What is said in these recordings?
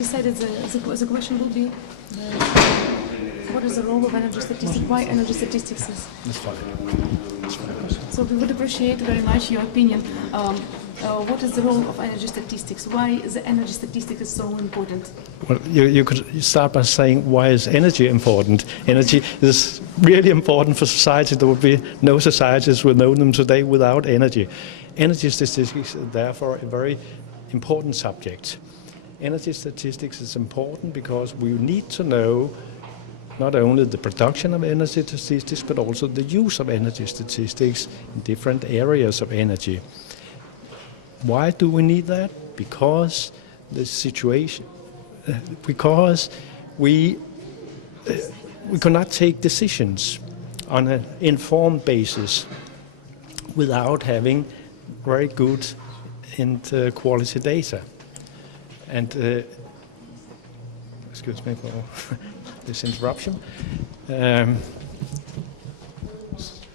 Decided the question will be what is the role of energy statistics? Why energy statistics is? That's fine. So we would appreciate very much your opinion. What is the role of energy statistics? Why the energy statistics is so important? Well, you could start by saying, why is energy important? Energy is really important for society. There would be no societies we know them today without energy. Energy statistics are therefore a very important subject. Energy statistics is important because we need to know not only the production of energy statistics, but also the use of energy statistics in different areas of energy. Why do we need that? Because the situation, because we cannot take decisions on an informed basis without having very good and quality data. And excuse me for this interruption.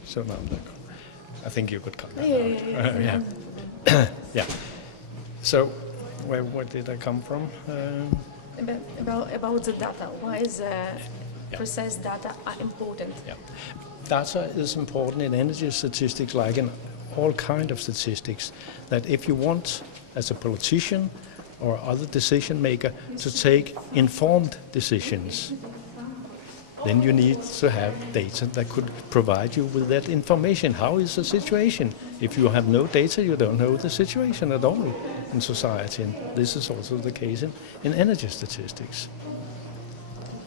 So now I think you could come. Yeah. Yeah. So where did I come from? About the data. Why is precise data are important? Yeah. Data is important in energy statistics, like in all kinds of statistics. That if you want, as a politician or other decision maker, to take informed decisions, then you need to have data that could provide you with that information. How is the situation? If you have no data, you don't know the situation at all in society. And this is also the case in energy statistics.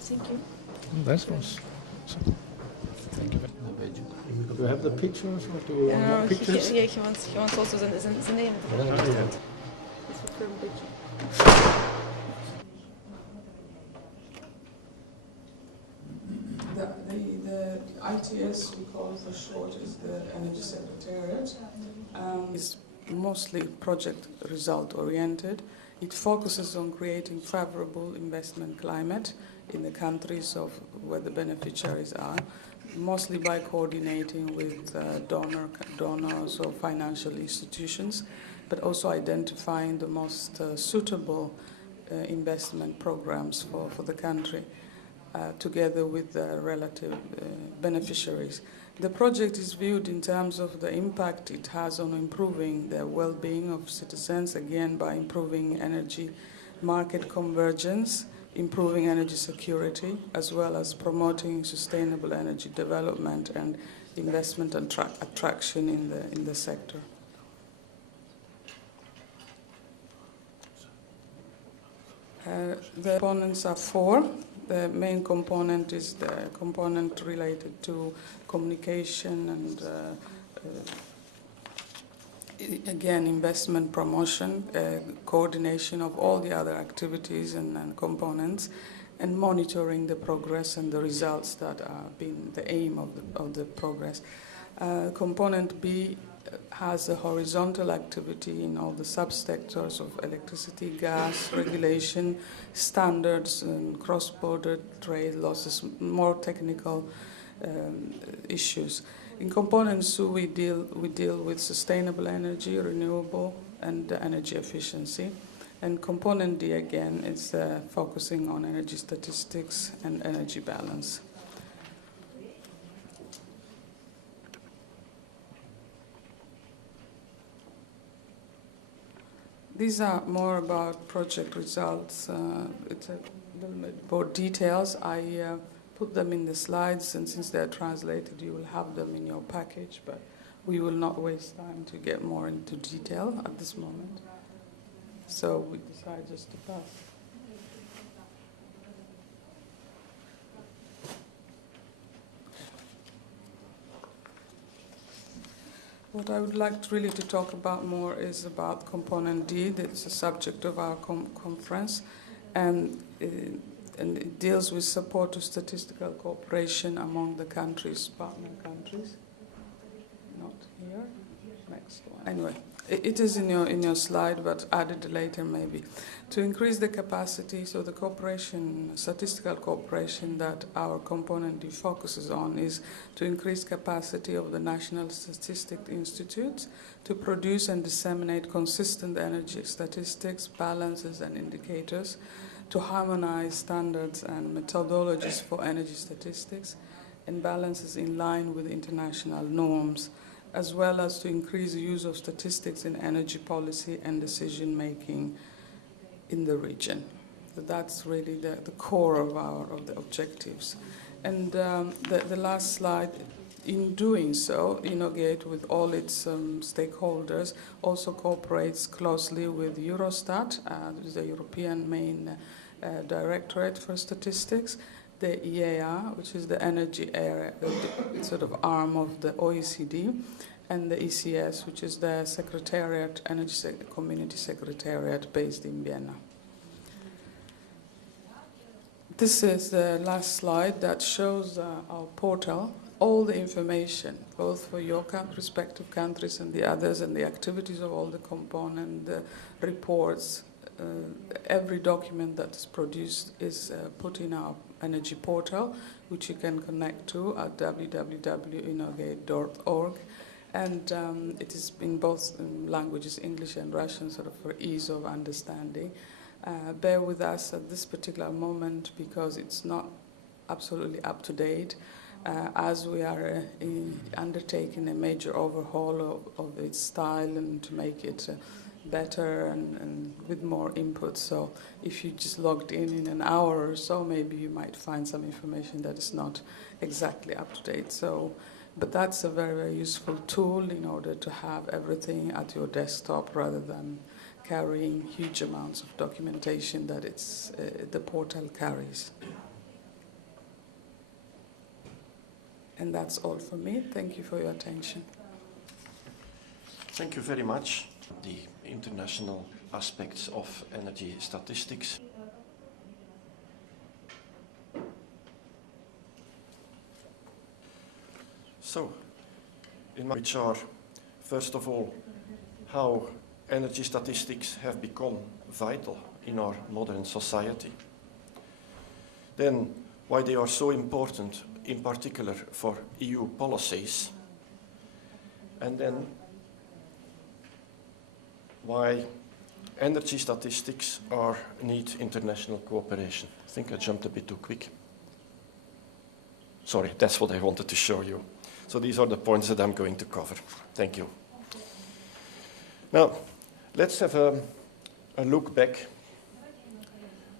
Thank you. That was. So, thank you. Do you have the pictures or do you want more pictures? Yeah, he wants also the name. The ITS, we call for short, is the Energy Secretariat. It's mostly project result oriented. It focuses on creating favorable investment climate in the countries of where the beneficiaries are, mostly by coordinating with donors or financial institutions, but also identifying the most suitable investment programs for the country, together with the relative beneficiaries. The project is viewed in terms of the impact it has on improving the well-being of citizens, again by improving energy market convergence, improving energy security, as well as promoting sustainable energy development and investment and attraction in the sector. The components are four. The main component is the component related to communication and again investment promotion, coordination of all the other activities and components, and monitoring the progress and the results that have been the aim of the progress. Component B has a horizontal activity in all the subsectors of electricity, gas, regulation, standards, and cross-border trade losses, more technical issues. In component C, we deal with sustainable energy, renewable, and energy efficiency. And component D, again, is focusing on energy statistics and energy balance. These are more about project results. It's a little bit more details. I put them in the slides, and since they're translated, you will have them in your package, but we will not waste time to get more into detail at this moment. So we decide just to pass. What I would like really to talk about more is about component D. That's the subject of our conference, and it deals with support to statistical cooperation among the countries, partner countries. Not here. Next one. Anyway, it is in your slide, but added later maybe. To increase the capacity, so the cooperation, statistical cooperation that our component D focuses on is to increase capacity of the National Statistics Institutes to produce and disseminate consistent energy statistics, balances, and indicators, to harmonize standards and methodologies for energy statistics and balances in line with international norms, as well as to increase the use of statistics in energy policy and decision-making in the region. So that's really the core of the objectives. And the last slide, in doing so, INOGATE, with all its stakeholders, also cooperates closely with Eurostat, the European main Directorate for Statistics, the EAR, which is the energy area, sort of arm of the OECD, and the ECS, which is the Secretariat, Energy Community Secretariat based in Vienna. This is the last slide that shows our portal, all the information, both for your respective countries and the others, and the activities of all the component reports. Every document that's produced is put in our energy portal, which you can connect to at www.inogate.org. And it is in both languages, English and Russian, sort of for ease of understanding. Bear with us at this particular moment because it's not absolutely up to date, as we are undertaking a major overhaul of its style and to make it better and with more input. So if you just logged in an hour or so, maybe you might find some information that is not exactly up to date. So, but that's a very, very useful tool in order to have everything at your desktop rather than carrying huge amounts of documentation that the portal carries. And that's all for me. Thank you for your attention. Thank you very much. The international aspects of energy statistics. So, which are, first of all, how energy statistics have become vital in our modern society. Then, why they are so important, in particular for EU policies. And then, why energy statistics need international cooperation. I think I jumped a bit too quick. Sorry, that's what I wanted to show you. So these are the points that I'm going to cover. Thank you. Now, let's have a look back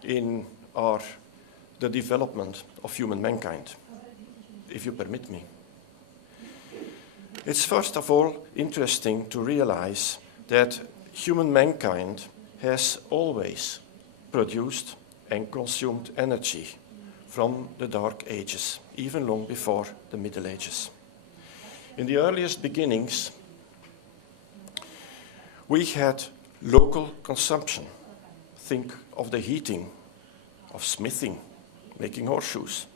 in the development of human mankind, if you permit me. It's first of all interesting to realize that human mankind has always produced and consumed energy from the Dark Ages, even long before the Middle Ages. In the earliest beginnings, we had local consumption. Think of the heating, of smithing, making horseshoes,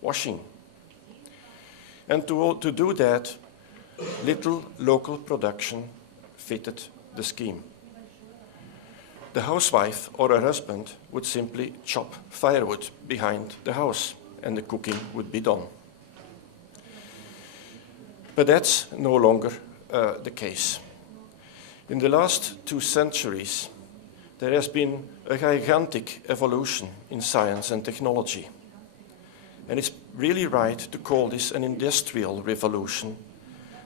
washing. And to do that, little local production fitted the scheme. The housewife or her husband would simply chop firewood behind the house and the cooking would be done. But that's no longer the case. In the last 2 centuries, there has been a gigantic evolution in science and technology. And it's really right to call this an industrial revolution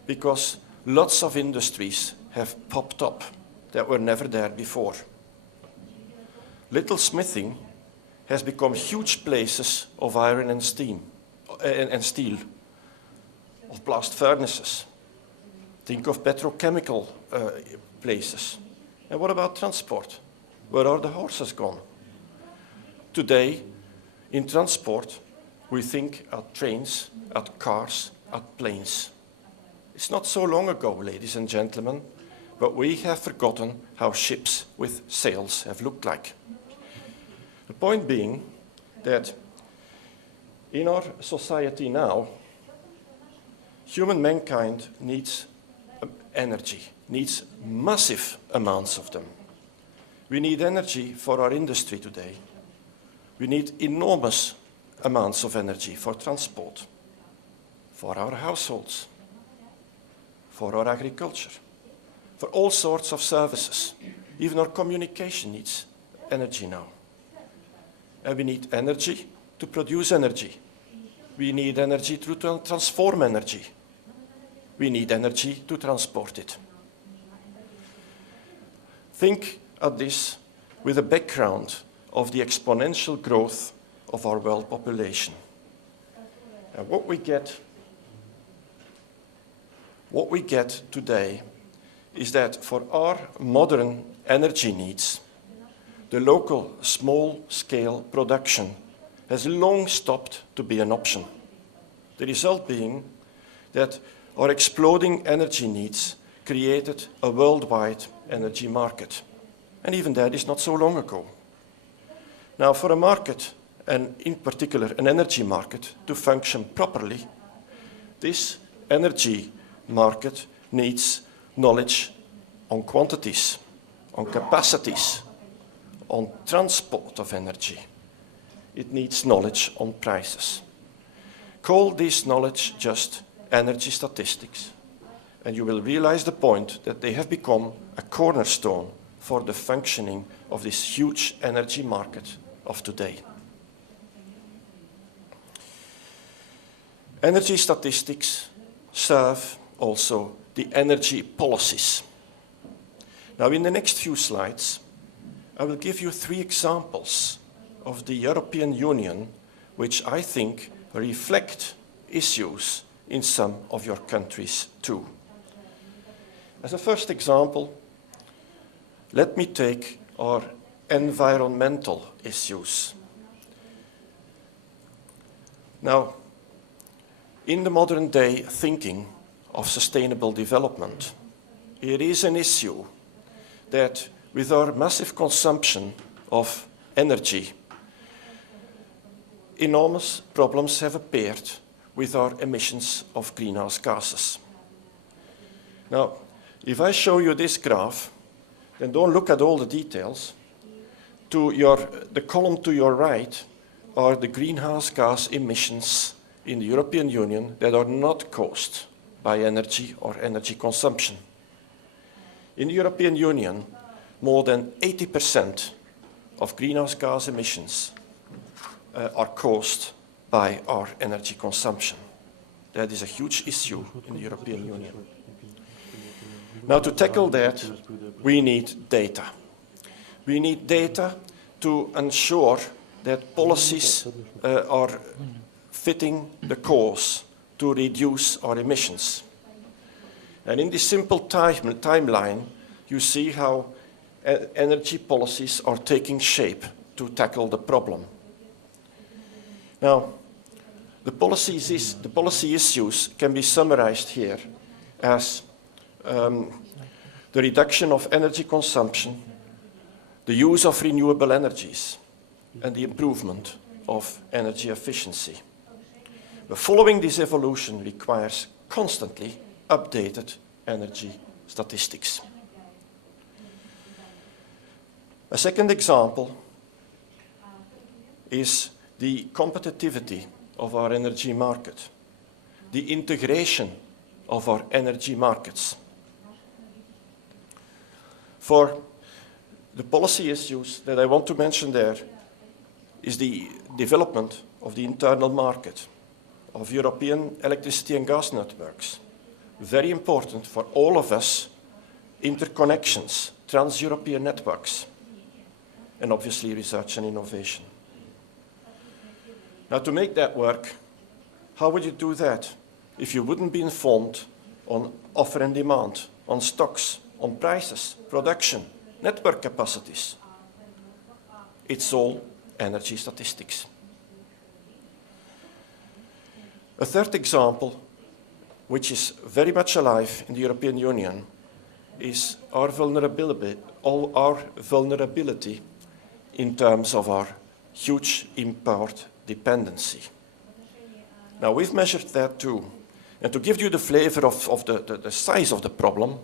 because lots of industries have popped up that were never there before. Little smithing has become huge places of iron and steam and steel, of blast furnaces. Think of petrochemical places. And what about transport? Where are the horses gone? Today, in transport, we think at trains, at cars, at planes. It's not so long ago, ladies and gentlemen, but we have forgotten how ships with sails have looked like. The point being that in our society now, human mankind needs energy, needs massive amounts of them. We need energy for our industry today. We need enormous amounts of energy for transport, for our households, for our agriculture, for all sorts of services. Even our communication needs energy now. and we need energy to produce energy. We need energy to transform energy. We need energy to transport it. Think at this with a background of the exponential growth of our world population. And what we get today is that for our modern energy needs, the local small-scale production has long stopped to be an option. The result being that our exploding energy needs created a worldwide energy market. And even that is not so long ago. Now, for a market, and in particular an energy market, to function properly, this energy market needs knowledge on quantities, on capacities, on transport of energy. It needs knowledge on prices. Call this knowledge just energy statistics, and you will realize the point that they have become a cornerstone for the functioning of this huge energy market of today. Energy statistics serve also the energy policies. Now, in the next few slides, I will give you 3 examples of the European Union which I think reflect issues in some of your countries too. As a first example, let me take our environmental issues. Now, in the modern day thinking of sustainable development, it is an issue that with our massive consumption of energy, enormous problems have appeared with our emissions of greenhouse gases. Now, if I show you this graph, then don't look at all the details. The column to your right are the greenhouse gas emissions in the European Union that are not caused by energy or energy consumption. In the European Union, more than 80% of greenhouse gas emissions are caused by our energy consumption. That is a huge issue in the European Union. Now, to tackle that, we need data. We need data to ensure that policies are fitting the course to reduce our emissions. And in this simple timeline, you see how energy policies are taking shape to tackle the problem. Now, the policy issues can be summarized here as the reduction of energy consumption, the use of renewable energies, and the improvement of energy efficiency. But following this evolution requires constantly updated energy statistics. A second example is the competitivity of our energy market, the integration of our energy markets. For the policy issues that I want to mention there is the development of the internal market, of European electricity and gas networks. Very important for all of us, interconnections, trans-European networks, and obviously research and innovation. Now, to make that work, how would you do that if you wouldn't be informed on offer and demand, on stocks, on prices, production, network capacities? It's all energy statistics. A third example, which is very much alive in the European Union, is our vulnerability in terms of our huge import dependency. Now, we've measured that too. And to give you the flavor of the size of the problem,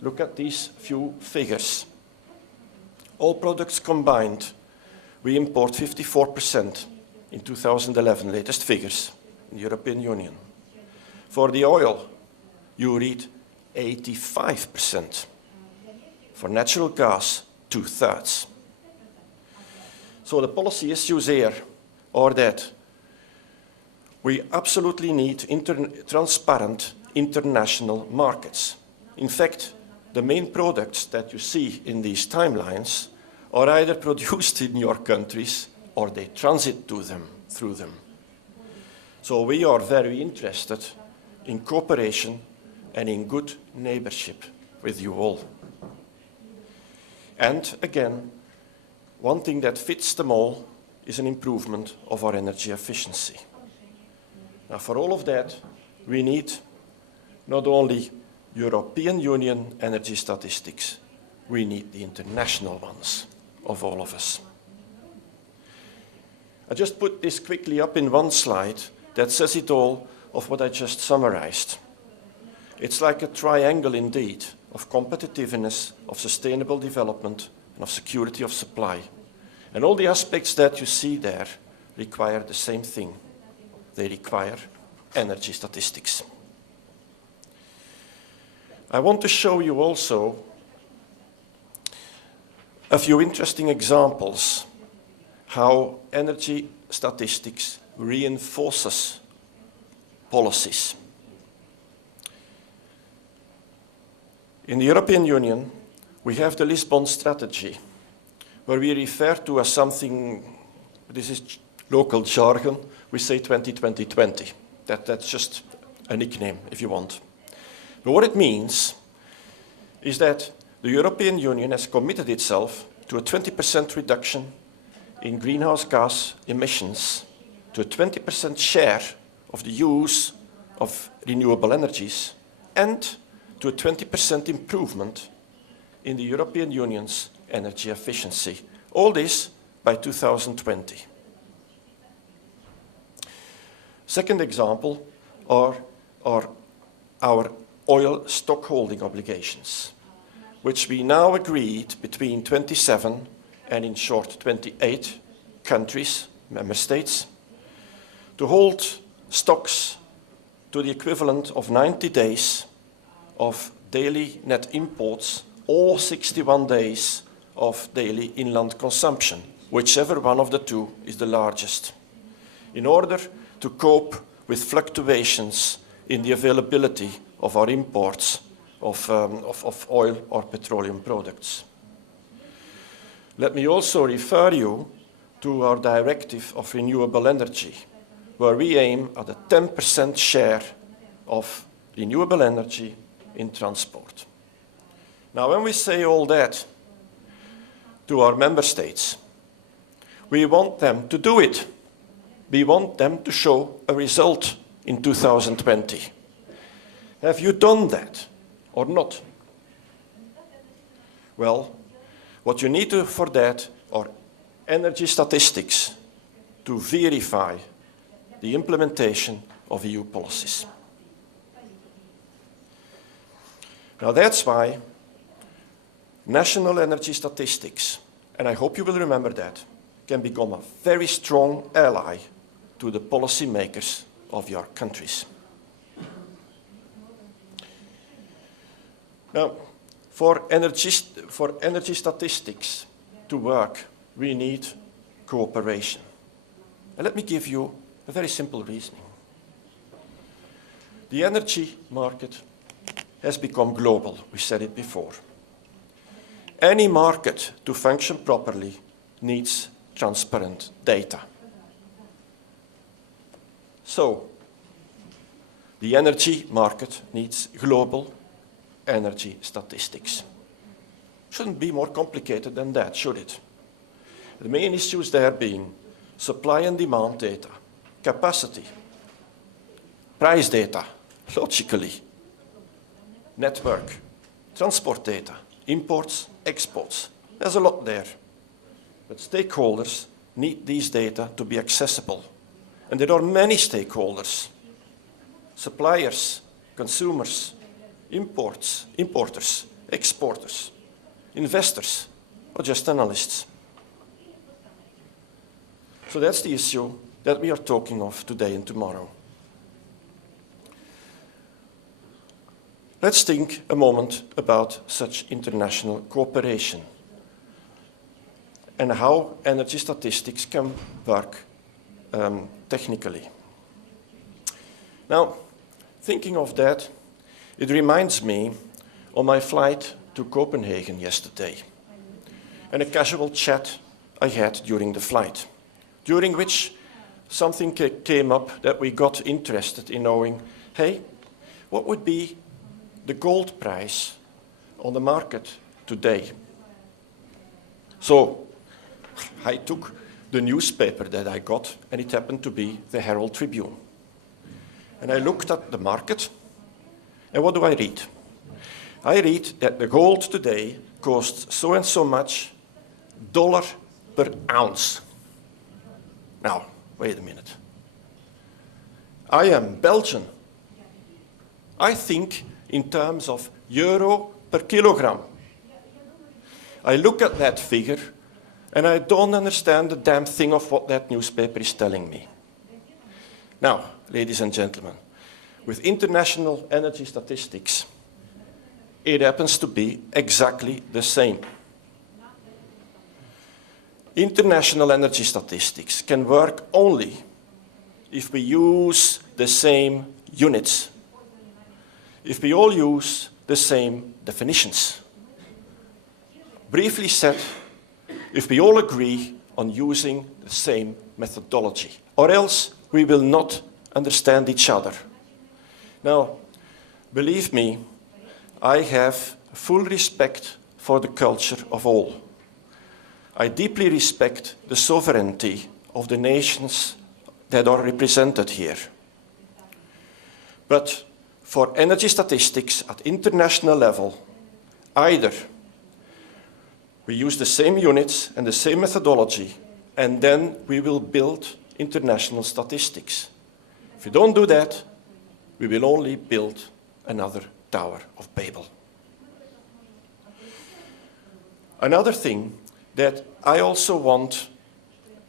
look at these few figures. All products combined, we import 54% in 2011, latest figures in the European Union. For the oil, you read 85%. For natural gas, 2/3. So the policy issues here are that we absolutely need transparent international markets. In fact, the main products that you see in these timelines are either produced in your countries or they transit to them, through them. So we are very interested in cooperation and in good neighborship with you all. And again, one thing that fits them all is an improvement of our energy efficiency. Now, for all of that, we need not only European Union energy statistics, we need the international ones of all of us. I just put this quickly up in one slide that says it all of what I just summarized. It's like a triangle indeed of competitiveness, of sustainable development, and of security of supply. And all the aspects that you see there require the same thing. They require energy statistics. I want to show you also a few interesting examples how energy statistics reinforces policies. In the European Union, we have the Lisbon strategy, where we refer to as something, this is local jargon, we say 20-20-20. That's just a nickname, if you want. But what it means is that the European Union has committed itself to a 20% reduction in greenhouse gas emissions, to a 20% share of the use of renewable energies, and to a 20% improvement in the European Union's energy efficiency. All this by 2020. Second example are our oil stockholding obligations, which we now agreed between 27 and in short 28 countries, member states, to hold stocks to the equivalent of 90 days of daily net imports or 61 days of daily inland consumption, whichever one of the two is the largest, in order to cope with fluctuations in the availability of our imports of oil or petroleum products. Let me also refer you to our directive of renewable energy, where we aim at a 10% share of renewable energy in transport. Now, when we say all that to our member states, we want them to do it. We want them to show a result in 2020. Have you done that or not? Well, what you need for that are energy statistics to verify the implementation of EU policies. Now that's why national energy statistics, and I hope you will remember that, can become a very strong ally to the policymakers of your countries. Now, for energy statistics to work, we need cooperation. And let me give you a very simple reasoning. The energy market has become global, we said it before. Any market to function properly needs transparent data. So, the energy market needs global energy statistics. Shouldn't be more complicated than that, should it? The main issues there being supply and demand data, capacity, price data, logically, network, transport data, imports, exports. There's a lot there. But stakeholders need these data to be accessible. And there are many stakeholders: suppliers, consumers, importers, exporters, investors, or just analysts. So that's the issue that we are talking of today and tomorrow. Let's think a moment about such international cooperation. and how energy statistics can work technically. Now, thinking of that, it reminds me of my flight to Copenhagen yesterday and a casual chat I had during the flight, during which something came up that we got interested in knowing, hey, what would be the gold price on the market today? So I took the newspaper that I got, and it happened to be the Herald Tribune. And I looked at the market, and what do I read? I read that the gold today costs so and so much dollar per ounce. Now, wait a minute. I am Belgian. I think in terms of euro per kilogram. I look at that figure and I don't understand the damn thing of what that newspaper is telling me. Now, ladies and gentlemen, with international energy statistics, it happens to be exactly the same. International energy statistics can work only if we use the same units, if we all use the same definitions. Briefly said, if we all agree on using the same methodology, or else we will not understand each other. Now, believe me, I have full respect for the culture of all. I deeply respect the sovereignty of the nations that are represented here. But for energy statistics at international level, either we use the same units and the same methodology, and then we will build international statistics. If we don't do that, we will only build another Tower of Babel. Another thing that I also want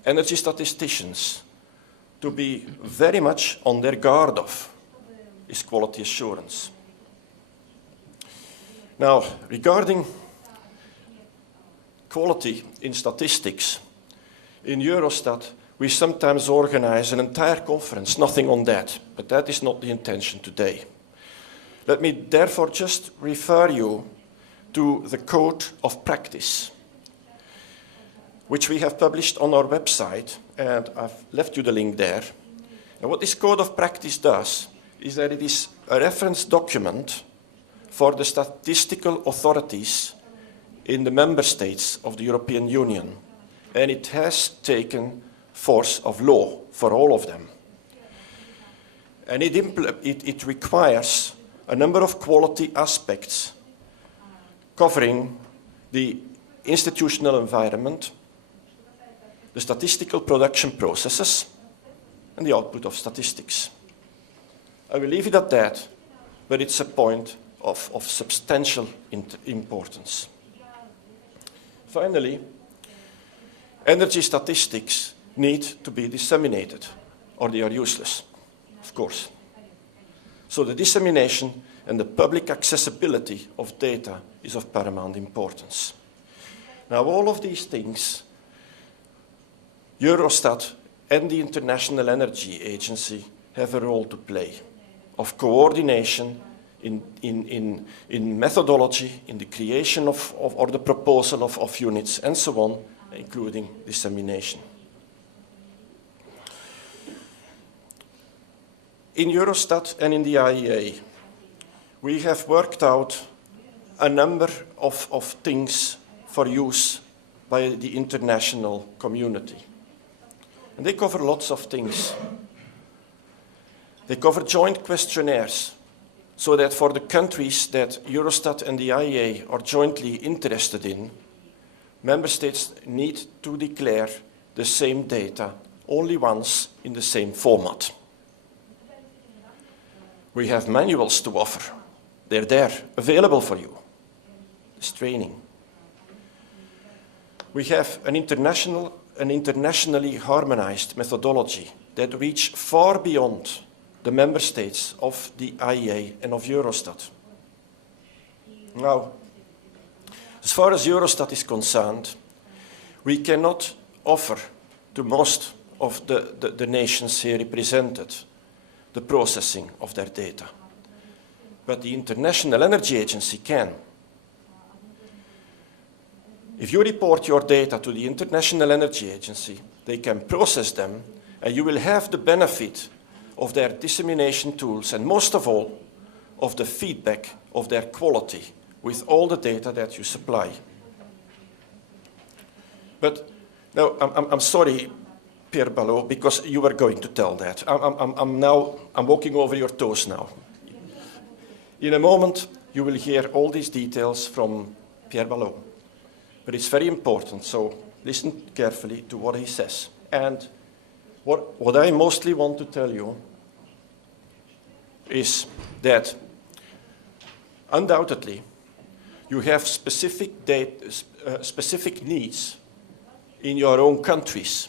energy statisticians to be very much on their guard of is quality assurance. Now, regarding quality in statistics, in Eurostat, we sometimes organize an entire conference, nothing on that, but that is not the intention today. Let me therefore just refer you to the Code of Practice, which we have published on our website, and I've left you the link there. And what this Code of Practice does is that it is a reference document for the statistical authorities in the member states of the European Union, and it has taken force of law for all of them. And it requires a number of quality aspects covering the institutional environment, the statistical production processes, and the output of statistics. I will leave it at that, but it's a point of substantial importance. Finally, energy statistics need to be disseminated, or they are useless, of course. So the dissemination and the public accessibility of data is of paramount importance. Now, all of these things, Eurostat and the International Energy Agency have a role to play of coordination in methodology, in the creation of or the proposal of units, and so on, including dissemination. In Eurostat and in the IEA, we have worked out a number of things for use by the international community. And they cover lots of things. They cover joint questionnaires, so that for the countries that Eurostat and the IEA are jointly interested in, member states need to declare the same data only once in the same format. We have manuals to offer. They're there, available for you. This training. We have an internationally harmonized methodology that reach far beyond the member states of the IEA and of Eurostat. Now, as far as Eurostat is concerned, we cannot offer to most of the nations here represented the processing of their data. But the International Energy Agency can. If you report your data to the International Energy Agency, they can process them, and you will have the benefit of their dissemination tools, and most of all, of the feedback of their quality with all the data that you supply. But now, I'm sorry, Pierre Ballot, because you were going to tell that. I'm walking over your toes now. In a moment, you will hear all these details from Pierre Ballot. But it's very important, so listen carefully to what he says. And what I mostly want to tell you is that undoubtedly you have specific needs in your own countries.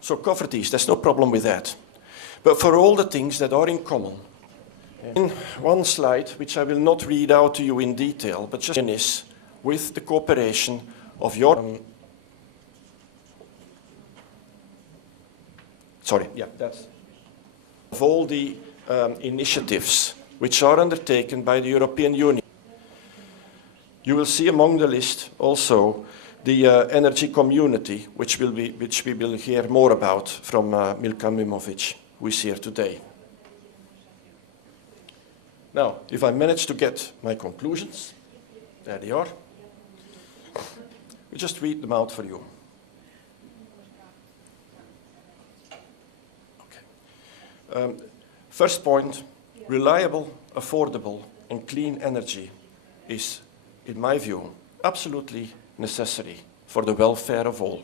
So cover these, there's no problem with that. But for all the things that are in common, in one slide, which I will not read out to you in detail, but just is with the cooperation of your... of all the initiatives which are undertaken by the European Union. You will see among the list also the energy community, which we will hear more about from Milka Mimovic, who is here today. Now, if I manage to get my conclusions, there they are. We just read them out for you. Okay. First point, reliable, affordable, and clean energy is, in my view, absolutely necessary for the welfare of all.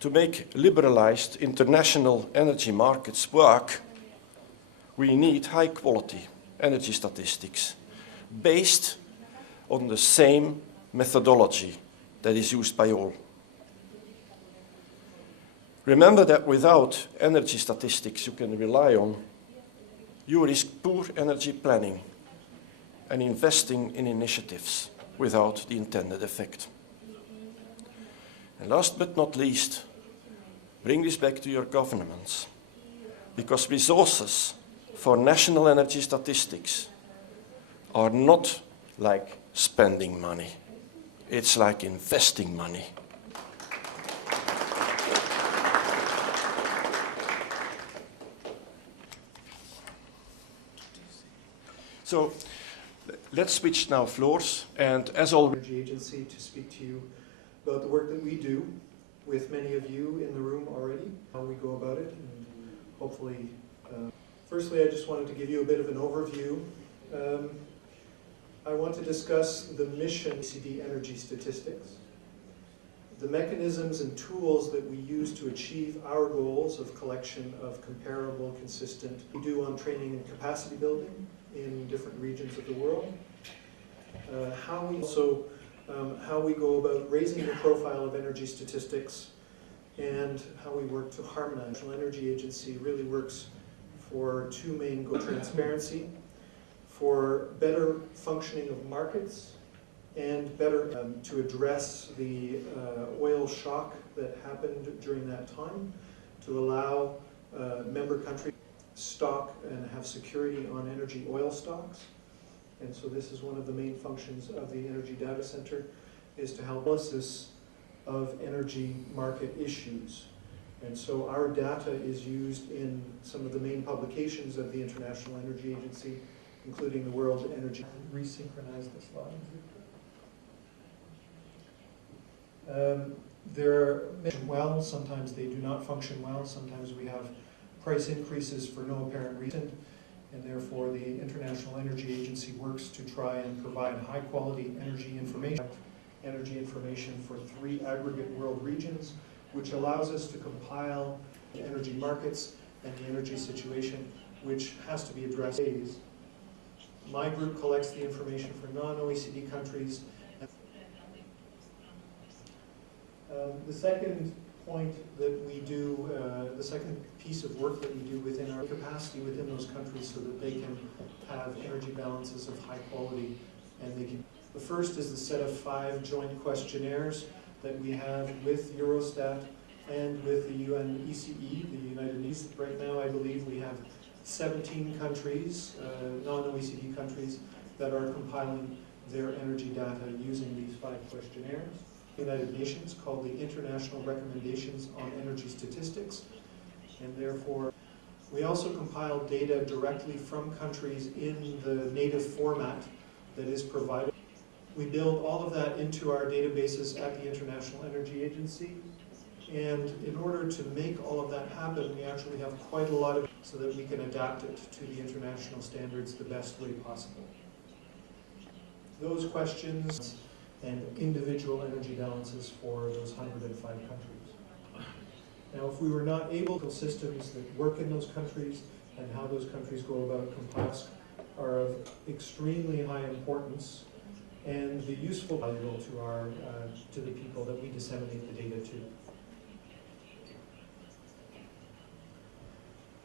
To make liberalized international energy markets work, we need high-quality energy statistics based on the same methodology that is used by all. Remember that without energy statistics you can rely on, you risk poor energy planning and investing in initiatives without the intended effect. And last but not least, bring this back to your governments, because resources for national energy statistics are not like spending money. It's like investing money. So let's switch now floors, and as always, Energy Agency to speak to you about the work that we do with many of you in the room already, how we go about it, and hopefully, firstly I just wanted to give you a bit of an overview. I want to discuss the mission of OECD Energy Statistics, the mechanisms and tools that we use to achieve our goals of collection of comparable, consistent, we do on training and capacity building in different regions of the world, how we go about raising the profile of energy statistics, and how we work to harmonize. The National Energy Agency really works for two main goals: transparency, for better functioning of markets, and better to address the oil shock that happened during that time, to allow member countries stock and have security on energy oil stocks. And so this is one of the main functions of the Energy Data Center, is to help analysis of energy market issues. And so our data is used in some of the main publications of the International Energy Agency, including the World Energy. Resynchronize the slides. They're well, sometimes they do not function well, sometimes we have price increases for no apparent reason, and therefore the International Energy Agency works to try and provide high quality energy information for 3 aggregate world regions, which allows us to compile energy markets and the energy situation, which has to be addressed. My group collects the information for non-OECD countries. The second point that we do, the second piece of work that we do within our capacity within those countries so that they can have energy balances of high quality, and they can. The first is the set of 5 joint questionnaires that we have with Eurostat and with the UNECE, the United Nations. Right now, I believe we have 17 countries, non-OECD countries, that are compiling their energy data using these 5 questionnaires. The United Nations called the International Recommendations on Energy Statistics, and therefore we also compile data directly from countries in the native format that is provided. We build all of that into our databases at the International Energy Agency, and in order to make all of that happen, we actually have quite a lot of so that we can adapt it to the international standards the best way possible. Those questions and individual energy balances for those 105 countries. Now, if we were not able to systems that work in those countries and how those countries go about compiling are of extremely high importance and the useful valuable to our to the people that we disseminate the data to.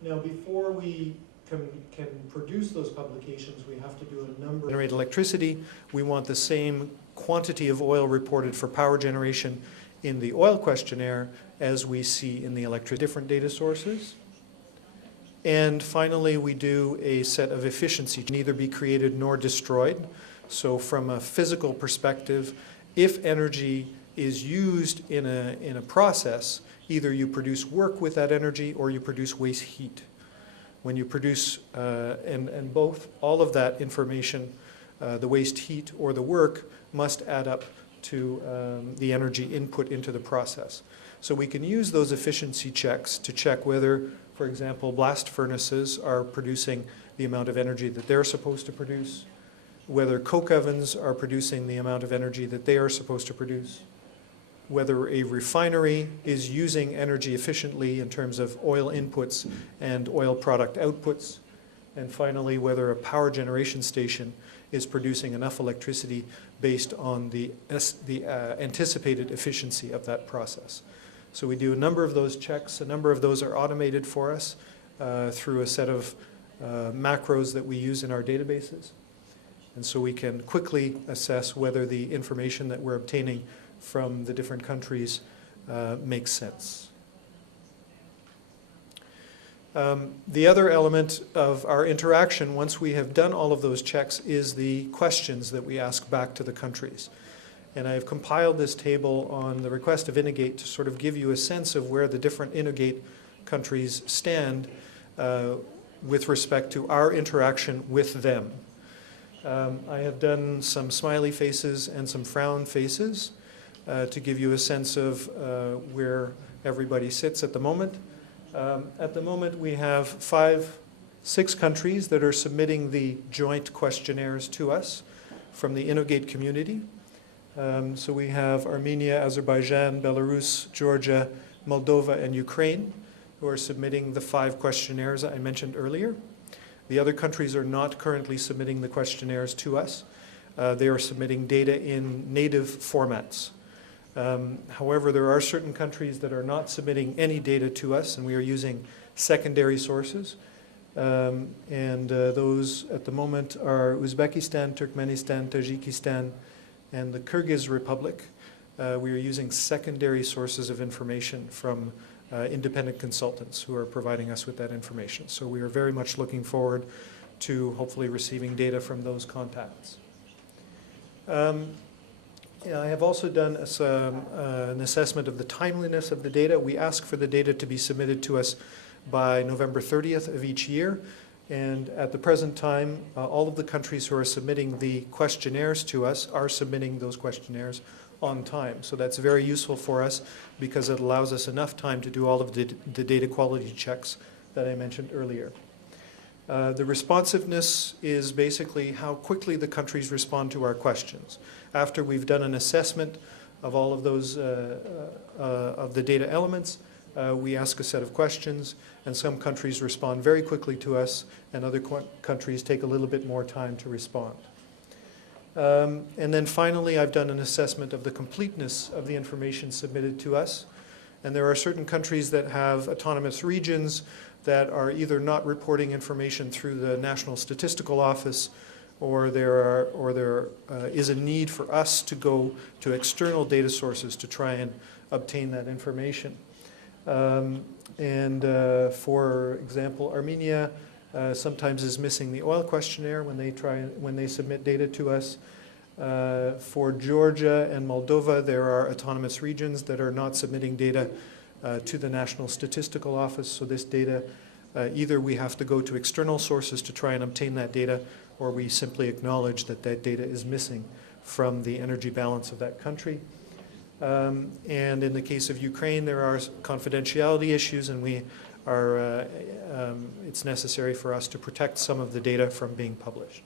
Now, before we can produce those publications, we have to do a number. Generate electricity. We want the same quantity of oil reported for power generation in the oil questionnaire as we see in the different data sources. And finally, we do a set of efficiency, neither be created nor destroyed. So from a physical perspective, if energy is used in a process, either you produce work with that energy or you produce waste heat. When you produce, and both, all of that information, the waste heat or the work, must add up to the energy input into the process. So we can use those efficiency checks to check whether, for example, blast furnaces are producing the amount of energy that they're supposed to produce, whether coke ovens are producing the amount of energy that they are supposed to produce, whether a refinery is using energy efficiently in terms of oil inputs and oil product outputs, and finally, whether a power generation station is producing enough electricity based on the anticipated efficiency of that process. So we do a number of those checks. A number of those are automated for us through a set of macros that we use in our databases. And so we can quickly assess whether the information that we're obtaining from the different countries makes sense. The other element of our interaction, once we have done all of those checks, is the questions that we ask back to the countries. And I've compiled this table on the request of INOGATE to sort of give you a sense of where the different INOGATE countries stand with respect to our interaction with them. I have done some smiley faces and some frown faces to give you a sense of where everybody sits at the moment. At the moment, we have 6 countries that are submitting the joint questionnaires to us from the INOGATE community. So we have Armenia, Azerbaijan, Belarus, Georgia, Moldova, and Ukraine, who are submitting the 5 questionnaires I mentioned earlier. The other countries are not currently submitting the questionnaires to us. They are submitting data in native formats. However, there are certain countries that are not submitting any data to us, and we are using secondary sources. Those at the moment are Uzbekistan, Turkmenistan, Tajikistan, and the Kyrgyz Republic. We are using secondary sources of information from independent consultants who are providing us with that information. So we are very much looking forward to hopefully receiving data from those contacts. I have also done an assessment of the timeliness of the data. We ask for the data to be submitted to us by November 30th of each year. And at the present time, all of the countries who are submitting the questionnaires to us are submitting those questionnaires on time. So that's very useful for us because it allows us enough time to do all of the data quality checks that I mentioned earlier. The responsiveness is basically how quickly the countries respond to our questions. After we've done an assessment of all of those, of the data elements, we ask a set of questions, and some countries respond very quickly to us, and other countries take a little bit more time to respond. And then finally, I've done an assessment of the completeness of the information submitted to us. And there are certain countries that have autonomous regions that are either not reporting information through the National Statistical Office or there is a need for us to go to external data sources to try and obtain that information. For example, Armenia sometimes is missing the oil questionnaire when they submit data to us. For Georgia and Moldova, there are autonomous regions that are not submitting data to the National Statistical Office. So this data, either we have to go to external sources to try and obtain that data, or we simply acknowledge that that data is missing from the energy balance of that country. And in the case of Ukraine, there are confidentiality issues, and it's necessary for us to protect some of the data from being published.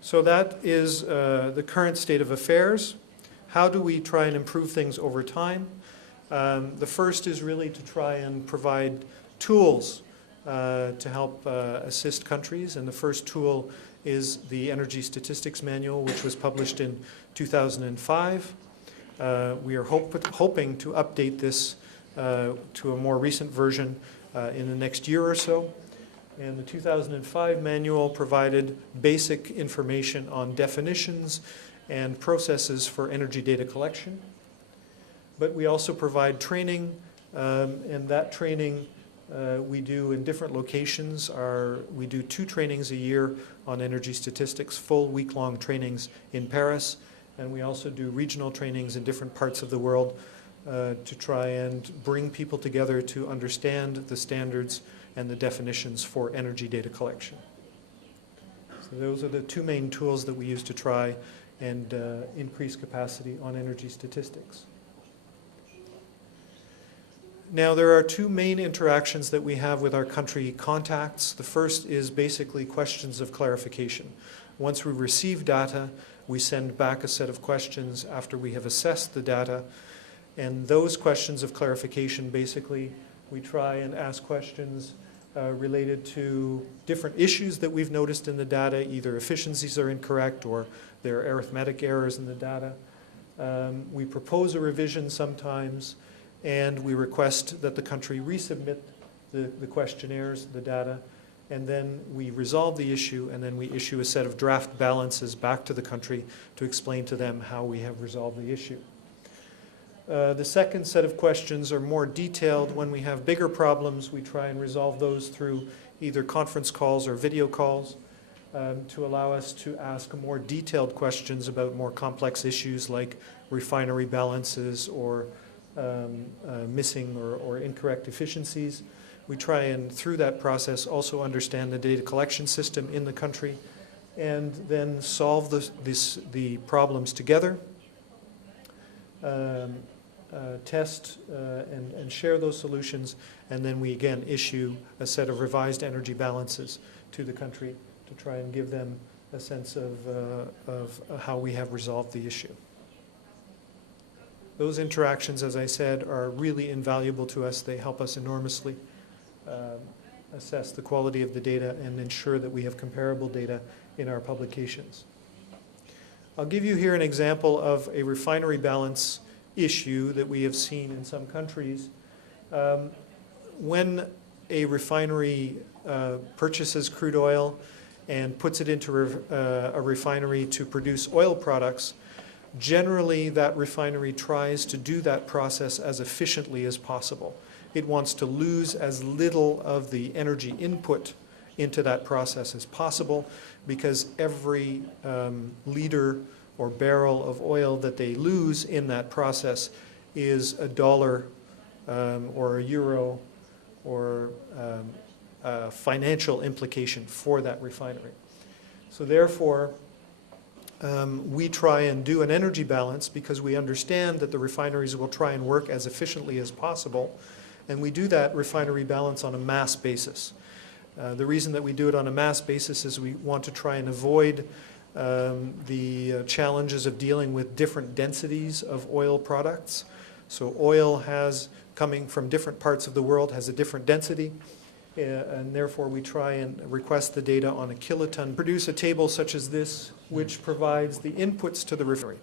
So that is the current state of affairs. How do we try and improve things over time? The first is really to try and provide tools to help assist countries, and the first tool is the Energy Statistics Manual, which was published in 2005. We are hoping to update this to a more recent version in the next year or so. And the 2005 manual provided basic information on definitions and processes for energy data collection. But we also provide training, and that training we do in different locations. We do 2 trainings a year on energy statistics, full week-long trainings in Paris, and we also do regional trainings in different parts of the world to try and bring people together to understand the standards and the definitions for energy data collection. So those are the 2 main tools that we use to try and increase capacity on energy statistics. Now, there are 2 main interactions that we have with our country contacts. The first is basically questions of clarification. Once we receive data, we send back a set of questions after we have assessed the data. And those questions of clarification, basically, we try and ask questions related to different issues that we've noticed in the data. Either efficiencies are incorrect or there are arithmetic errors in the data. We propose a revision sometimes, and we request that the country resubmit the questionnaires, the data, and then we resolve the issue, and then we issue a set of draft balances back to the country to explain to them how we have resolved the issue. The second set of questions are more detailed. When we have bigger problems, we try and resolve those through either conference calls or video calls to allow us to ask more detailed questions about more complex issues like refinery balances or missing or incorrect efficiencies. We try and, through that process, also understand the data collection system in the country and then solve the problems together, test and share those solutions, and then we again issue a set of revised energy balances to the country to try and give them a sense of how we have resolved the issue. Those interactions, as I said, are really invaluable to us. They help us enormously assess the quality of the data and ensure that we have comparable data in our publications. I'll give you here an example of a refinery balance issue that we have seen in some countries. When a refinery purchases crude oil and puts it into a refinery to produce oil products, generally that refinery tries to do that process as efficiently as possible. It wants to lose as little of the energy input into that process as possible, because every liter or barrel of oil that they lose in that process is $1 or €1 or a financial implication for that refinery. So therefore, we try and do an energy balance because we understand that the refineries will try and work as efficiently as possible, and we do that refinery balance on a mass basis. The reason that we do it on a mass basis is we want to try and avoid the challenges of dealing with different densities of oil products. So oil coming from different parts of the world has a different density, and therefore we try and request the data on a kiloton. Produce a table such as this, which provides the inputs to the refinery.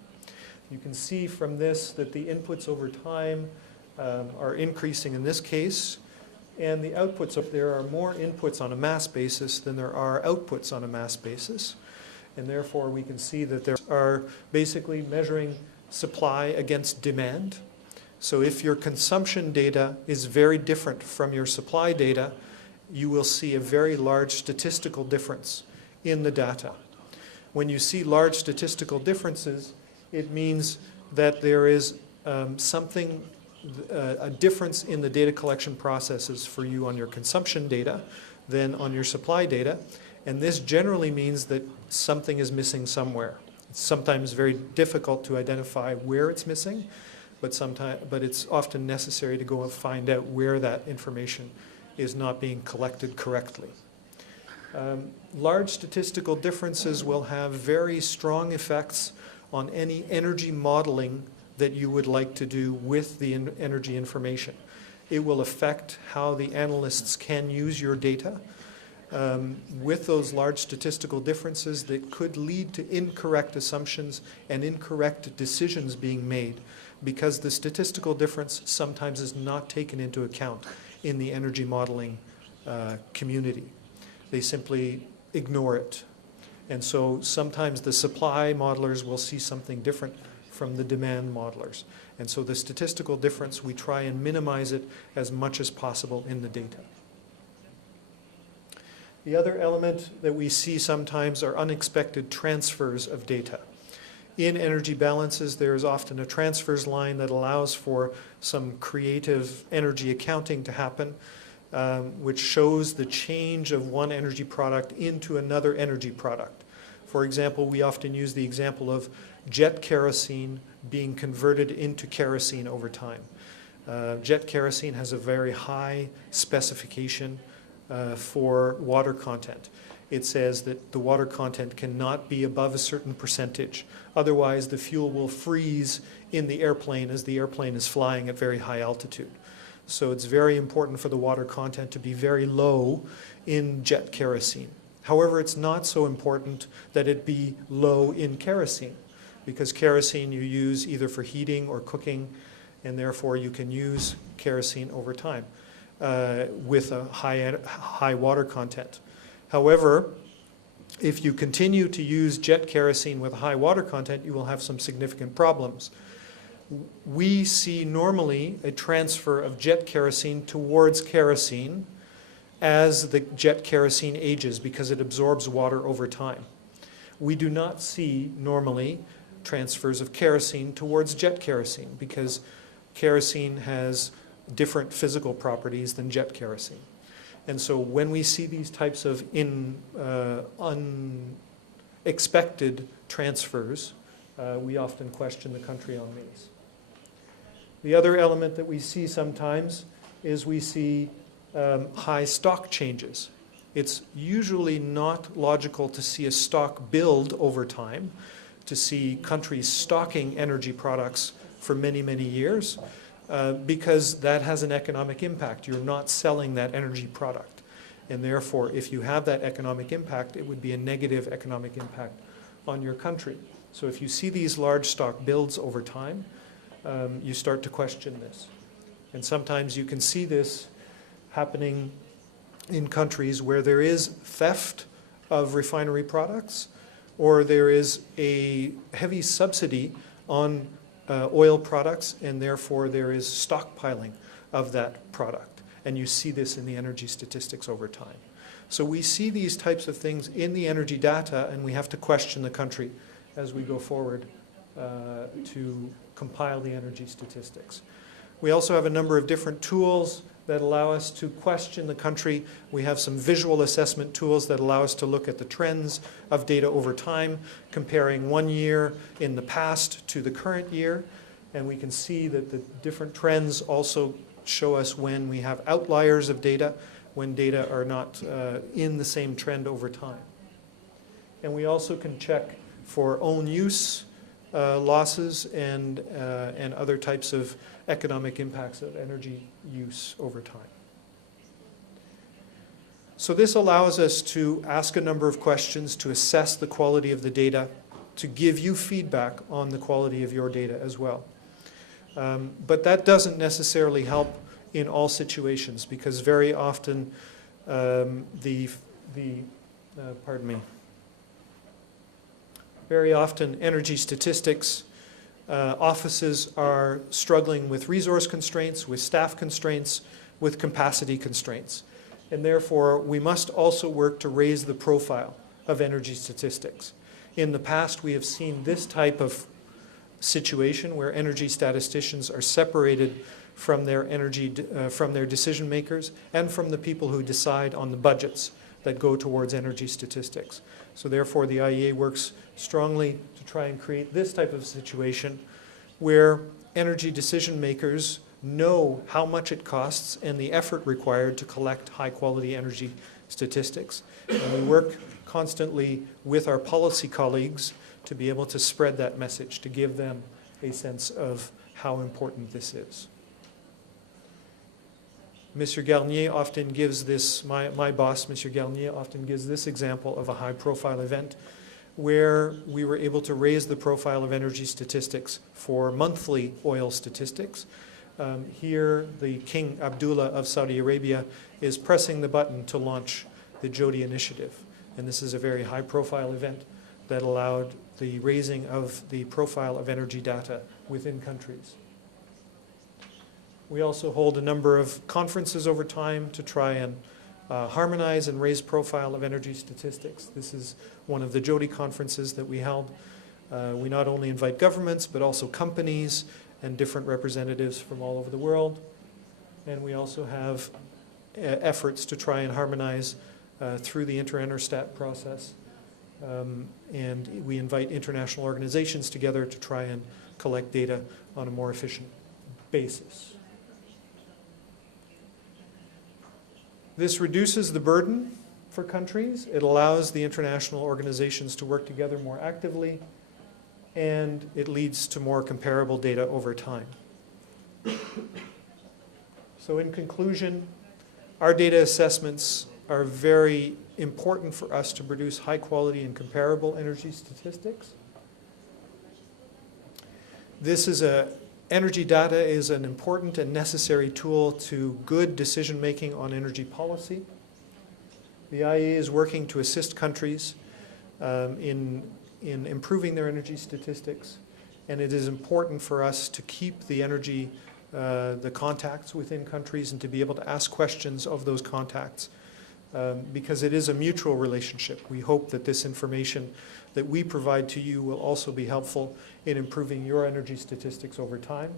You can see from this that the inputs over time are increasing in this case. And the outputs, there are more inputs on a mass basis than there are outputs on a mass basis. And therefore we can see that there are basically measuring supply against demand. So if your consumption data is very different from your supply data, you will see a very large statistical difference in the data. When you see large statistical differences, it means that there is a difference in the data collection processes for you on your consumption data than on your supply data. And this generally means that something is missing somewhere. It's sometimes very difficult to identify where it's missing, but it's often necessary to go and find out where that information is not being collected correctly. Large statistical differences will have very strong effects on any energy modeling that you would like to do with the energy information. It will affect how the analysts can use your data. With those large statistical differences that could lead to incorrect assumptions and incorrect decisions being made, because the statistical difference sometimes is not taken into account in the energy modeling community. They simply ignore it. And so sometimes the supply modelers will see something different from the demand modelers. And so the statistical difference, we try and minimize it as much as possible in the data. The other element that we see sometimes are unexpected transfers of data. In energy balances, there is often a transfers line that allows for some creative energy accounting to happen, which shows the change of one energy product into another energy product. For example, we often use the example of jet kerosene being converted into kerosene over time. Jet kerosene has a very high specification for water content. It says that the water content cannot be above a certain percentage. Otherwise, the fuel will freeze in the airplane as the airplane is flying at very high altitude. So it's very important for the water content to be very low in jet kerosene. However, it's not so important that it be low in kerosene, because kerosene you use either for heating or cooking, and therefore you can use kerosene over time with a high water content. However, if you continue to use jet kerosene with high water content, you will have some significant problems. We see normally a transfer of jet kerosene towards kerosene as the jet kerosene ages, because it absorbs water over time. We do not see normally transfers of kerosene towards jet kerosene, because kerosene has different physical properties than jet kerosene. And so when we see these types of unexpected transfers, we often question the country on these. The other element that we see sometimes is we see high stock changes. It's usually not logical to see a stock build over time, to see countries stocking energy products for many, many years, because that has an economic impact. You're not selling that energy product. And therefore, if you have that economic impact, it would be a negative economic impact on your country. So if you see these large stock builds over time, you start to question this. And sometimes you can see this happening in countries where there is theft of refinery products, or there is a heavy subsidy on oil products, and therefore there is stockpiling of that product. And you see this in the energy statistics over time. So we see these types of things in the energy data, and we have to question the country as we go forward to compile the energy statistics. We also have a number of different tools that allow us to question the country. We have some visual assessment tools that allow us to look at the trends of data over time, comparing 1 year in the past to the current year. And we can see that the different trends also show us when we have outliers of data, when data are not in the same trend over time. And we also can check for own use losses and other types of economic impacts of energy use over time. So this allows us to ask a number of questions, to assess the quality of the data, to give you feedback on the quality of your data as well. But that doesn't necessarily help in all situations, because very often very often energy statistics offices are struggling with resource constraints, with staff constraints, with capacity constraints. And therefore, we must also work to raise the profile of energy statistics. In the past, we have seen this type of situation where energy statisticians are separated from their from their decision makers and from the people who decide on the budgets that go towards energy statistics. So therefore, the IEA works strongly to try and create this type of situation where energy decision makers know how much it costs and the effort required to collect high-quality energy statistics. And we work constantly with our policy colleagues to be able to spread that message, to give them a sense of how important this is. Mr. Garnier often gives this, my boss, Mr. Garnier, often gives this example of a high-profile event where we were able to raise the profile of energy statistics for monthly oil statistics. Here, the King Abdullah of Saudi Arabia is pressing the button to launch the Jodi initiative. And this is a very high-profile event that allowed the raising of the profile of energy data within countries. We also hold a number of conferences over time to try and harmonize and raise profile of energy statistics. This is one of the Jodi conferences that we held. We not only invite governments, but also companies and different representatives from all over the world. And we also have efforts to try and harmonize through the inter-Enerstat process. And we invite international organizations together to try and collect data on a more efficient basis. This reduces the burden for countries. It allows the international organizations to work together more actively, and it leads to more comparable data over time. So in conclusion, our data assessments are very important for us to produce high quality and comparable energy statistics. Energy data is an important and necessary tool to good decision making on energy policy. The IEA is working to assist countries in improving their energy statistics, and it is important for us to keep the contacts within countries and to be able to ask questions of those contacts because it is a mutual relationship. We hope that this information that we provide to you will also be helpful in improving your energy statistics over time.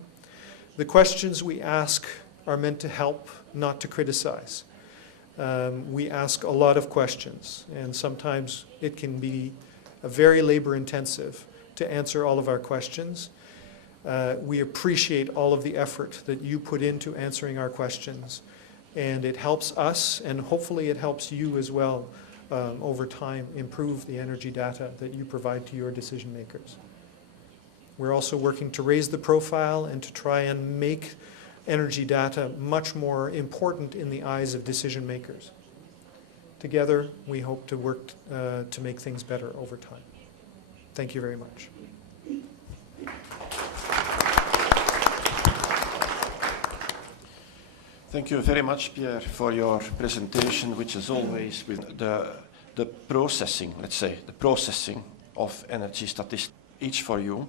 The questions we ask are meant to help, not to criticize. We ask a lot of questions, and sometimes it can be very labor-intensive to answer all of our questions. We appreciate all of the effort that you put into answering our questions, and it helps us, and hopefully it helps you as well over time improve the energy data that you provide to your decision makers. We're also working to raise the profile and to try and make energy data much more important in the eyes of decision makers. Together, we hope to work to make things better over time. Thank you very much. Thank you very much, Pierre, for your presentation, which is always with the processing, let's say, the processing of energy statistics. Each for you,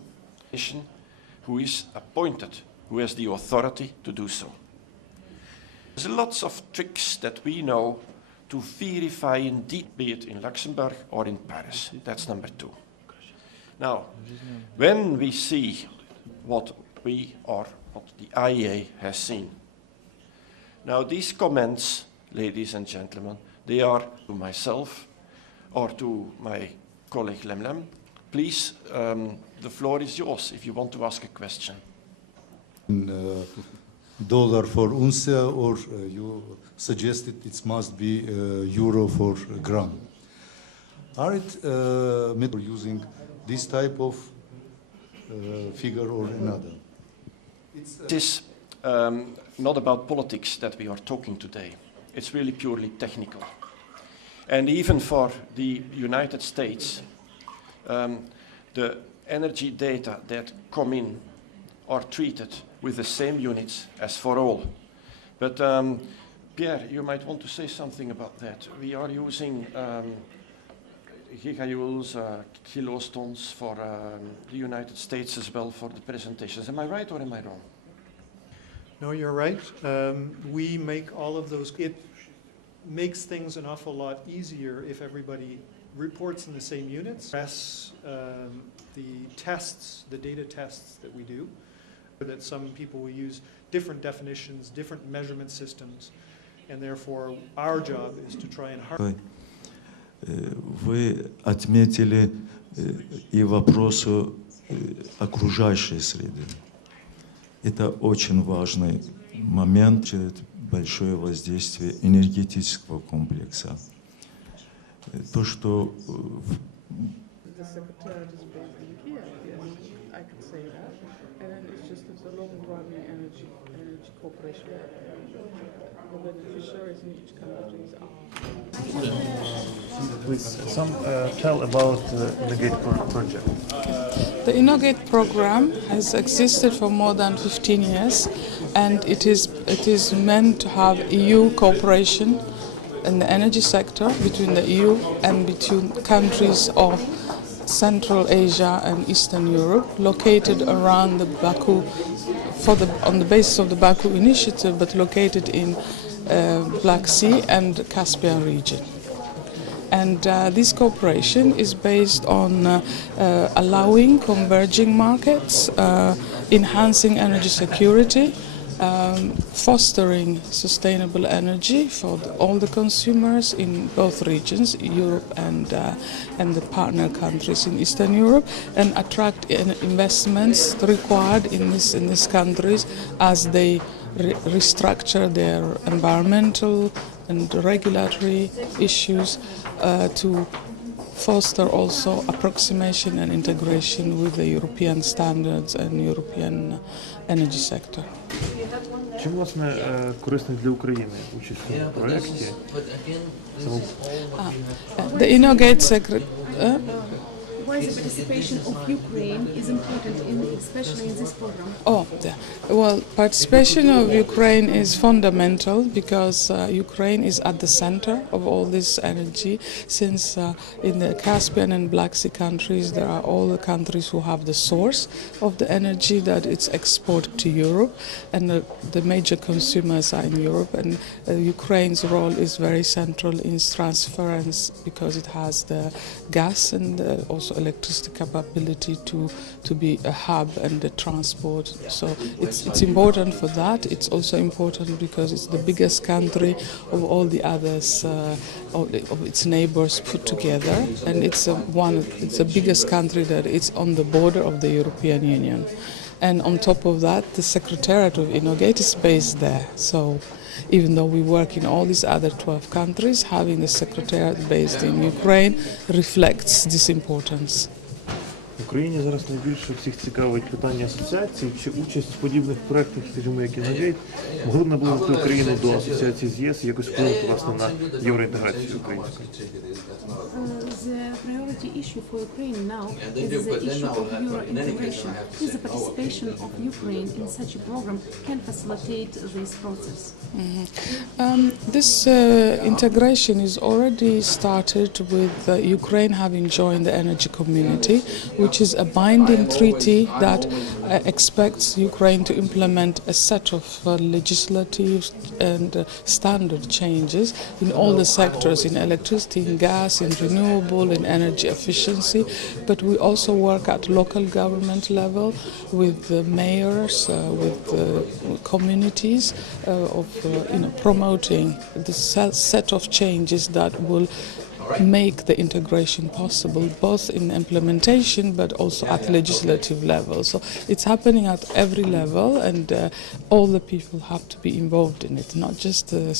who is appointed, who has the authority to do so. There's lots of tricks that we know to verify indeed, be it in Luxembourg or in Paris. That's number 2. Now, when we see what the IEA has seen, now these comments, ladies and gentlemen, they are to myself or to my colleague Lemlem. Please, the floor is yours if you want to ask a question. Dollar for unce, or you suggested it must be euro for gram. Are it using this type of figure or another? It is not about politics that we are talking today. It's really purely technical. And even for the United States, the energy data that come in are treated with the same units as for all. But Pierre, you might want to say something about that. We are using gigajoules, kilotons for the United States as well for the presentations. Am I right or am I wrong? No, you're right. We make all of those. It makes things an awful lot easier if everybody reports in the same units. The tests, the data tests that we do, that some people will use different definitions, different measurement systems, and therefore our job is to try and harmonize. Вы отметили и вопросу окружающей среды. Это очень важный момент, большое воздействие энергетического комплекса. То, что The secretariat is based in Kiev, yes, I could say that. And then it's just it's a long-running energy cooperation. The beneficiaries in each country are. Please, tell about the INOGATE project. The INOGATE program has existed for more than 15 years, and it is meant to have EU cooperation in the energy sector between the EU and between countries of Central Asia and Eastern Europe, located around the Baku, on the basis of the Baku initiative, but located in Black Sea and Caspian region. And this cooperation is based on allowing converging markets, enhancing energy security, fostering sustainable energy for all the consumers in both regions, Europe and the partner countries in Eastern Europe, and attract investments required in these countries as they restructure their environmental and regulatory issues to foster also approximation and integration with the European standards and European energy sector. Чим, власне, корисний для України участь в цьому проєкті? The INOGATE Secretariat. Why the participation of Ukraine is important, especially in this program? Well, participation of Ukraine is fundamental because Ukraine is at the center of all this energy, since in the Caspian and Black Sea countries there are all the countries who have the source of the energy that it's exported to Europe, and the major consumers are in Europe, and Ukraine's role is very central in its transference because it has the gas and also electricity capability to be a hub and the transport. So it's important for that. It's also important because it's the biggest country of all the others, of its neighbors put together, and it's the biggest country that is on the border of the European Union. And on top of that, the Secretariat of INOGATE is based there. So even though we work in all these other 12 countries, having the Secretariat based in Ukraine reflects this importance. В Україні зараз найбільше всіх цікавить питання асоціації. Чи участь в подібних проєктах, скажімо, як INOGATE, могли б наблизити Україну до асоціації з ЄС і якось вплинути, власне, на євроінтеграцію української? The priority issue for Ukraine now is the issue of Euro integration. Is the participation of Ukraine in such a program can facilitate this process? This integration is already started with Ukraine having joined the energy community, which is a binding treaty that expects Ukraine to implement a set of legislative and standard changes in all the sectors, in electricity, in gas, in renewable, in energy efficiency. But we also work at local government level with the mayors, with the communities of promoting the set of changes that will make the integration possible, both in implementation but also at legislative level. So it's happening at every level, and all the people have to be involved in it, not just the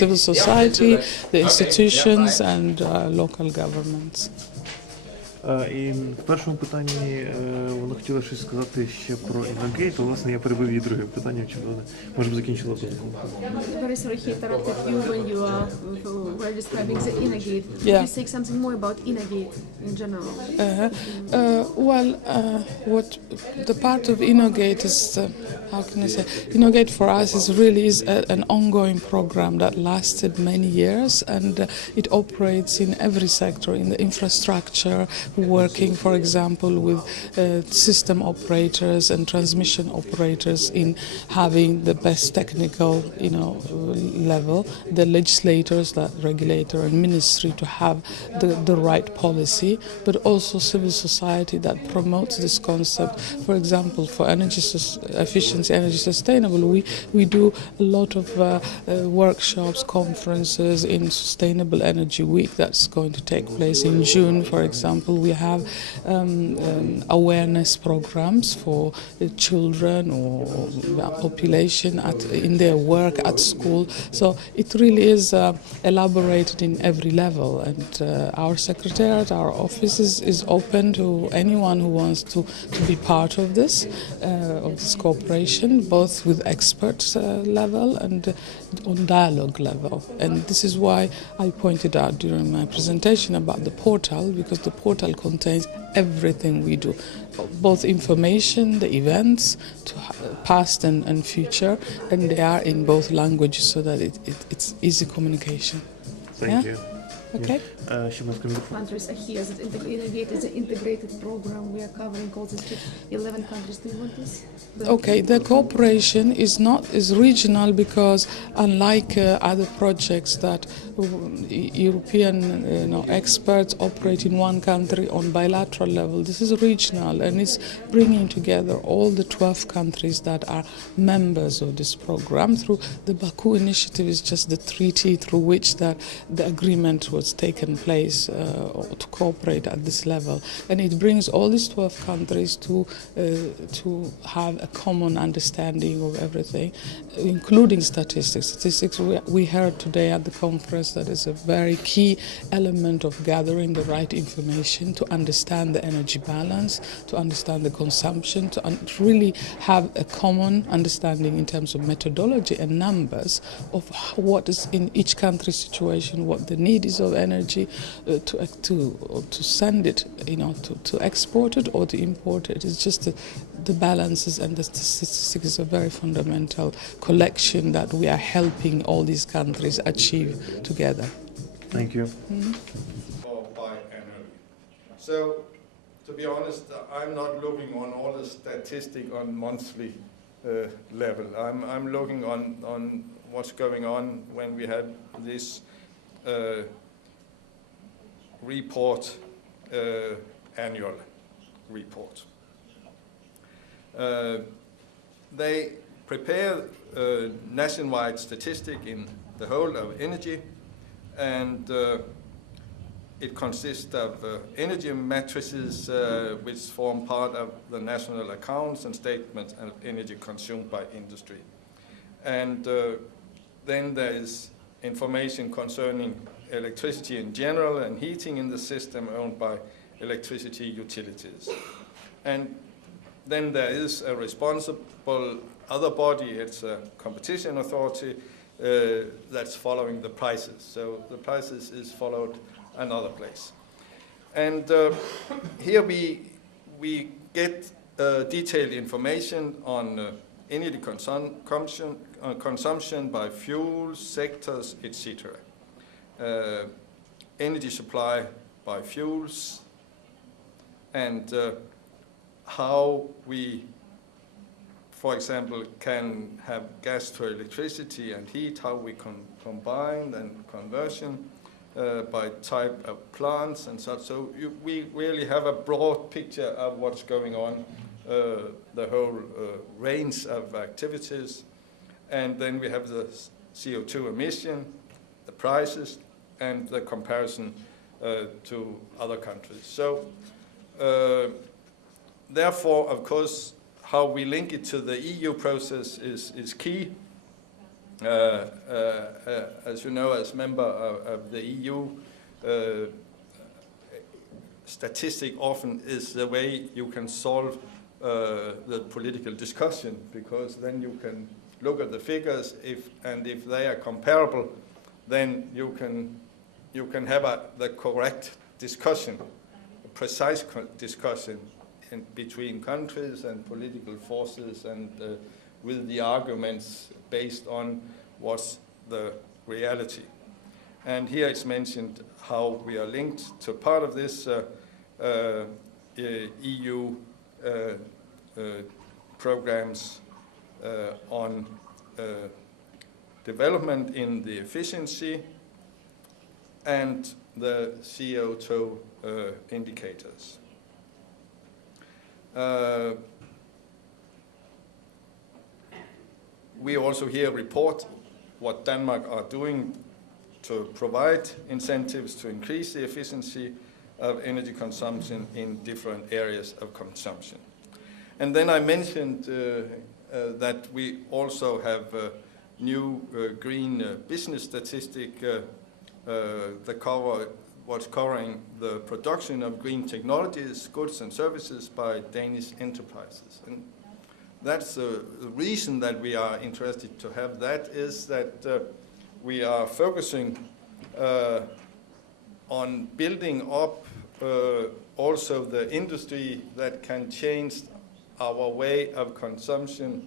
civil society, the institutions and local governments. І в першому питанні вона хотіла щось сказати ще про INOGATE, то, власне, я перебив її другим питанням, чи вона, може б, закінчила тут. Very sorry, he interrupted you when you were describing the INOGATE. Could you say something more about INOGATE in general? What the part of INOGATE is, how can I say, INOGATE for us is really an ongoing program that lasted many years, and it operates in every sector, in the infrastructure, working, for example, with system operators and transmission operators in having the best technical, level, the legislators, the regulator and ministry to have the right policy, but also civil society that promotes this concept. For example, for energy efficiency, energy sustainable, we do a lot of workshops, conferences in Sustainable Energy Week that's going to take place in June, for example. We have awareness programs for children or population in their work at school. So it really is elaborated in every level, and our secretariat, our office is open to anyone who wants to be part of this cooperation, both with experts level and on dialogue level. And this is why I pointed out during my presentation about the portal, because the portal contains everything we do, both information, the events, to past and future, and they are in both languages so that it's easy communication. Thank you. Okay. Countries are here. That INOGATE is an integrated program. We are covering all these 11 countries. Do you want this? Okay, the cooperation is regional because unlike other projects that European experts operate in one country on bilateral level, this is regional, and it's bringing together all the 12 countries that are members of this program. Through the Baku initiative is just the treaty through which the agreement was taken place to cooperate at this level, and it brings all these 12 countries to have a common understanding of everything, including statistics. Statistics, we heard today at the conference, that is a very key element of gathering the right information to understand the energy balance, to understand the consumption, to really have a common understanding in terms of methodology and numbers of what is in each country's situation, what the need is of energy, to send it, to export it or to import it. It's just the balances, and the statistics is a very fundamental collection that we are helping all these countries achieve together. Thank you. By annually. So, to be honest, I'm not looking on all the statistics on monthly level. I'm looking on what's going on when we had this report, annual report. They prepare nationwide statistic in the whole of energy, and it consists of energy matrices which form part of the national accounts and statements of energy consumed by industry. And then there is information concerning electricity in general and heating in the system owned by electricity utilities. And then there is a responsible other body, it's a competition authority that's following the prices. So the prices is followed another place. And here we get detailed information on energy consumption by fuels, sectors, etc. Energy supply by fuels, and how we, for example, can have gas to electricity and heat, how we combine and conversion by type of plants and such. So we really have a broad picture of what's going on, the whole range of activities. And then we have the CO2 emission, the prices, and the comparison to other countries. So therefore, of course, how we link it to the EU process is key. As you know, as member of the EU, statistic often is the way you can solve the political discussion, because then you can look at the figures, if they are comparable, then you can have the correct discussion, a precise discussion between countries and political forces, and with the arguments based on what's the reality. And here it's mentioned how we are linked to part of this EU programs on development in the efficiency and the CO2 indicators. We also here report what Denmark are doing to provide incentives to increase the efficiency of energy consumption in different areas of consumption. And then I mentioned that we also have a new green business statistic what's covering the production of green technologies, goods and services by Danish enterprises. And that's the reason that we are interested to have that, is that we are focusing on building up also the industry that can change our way of consumption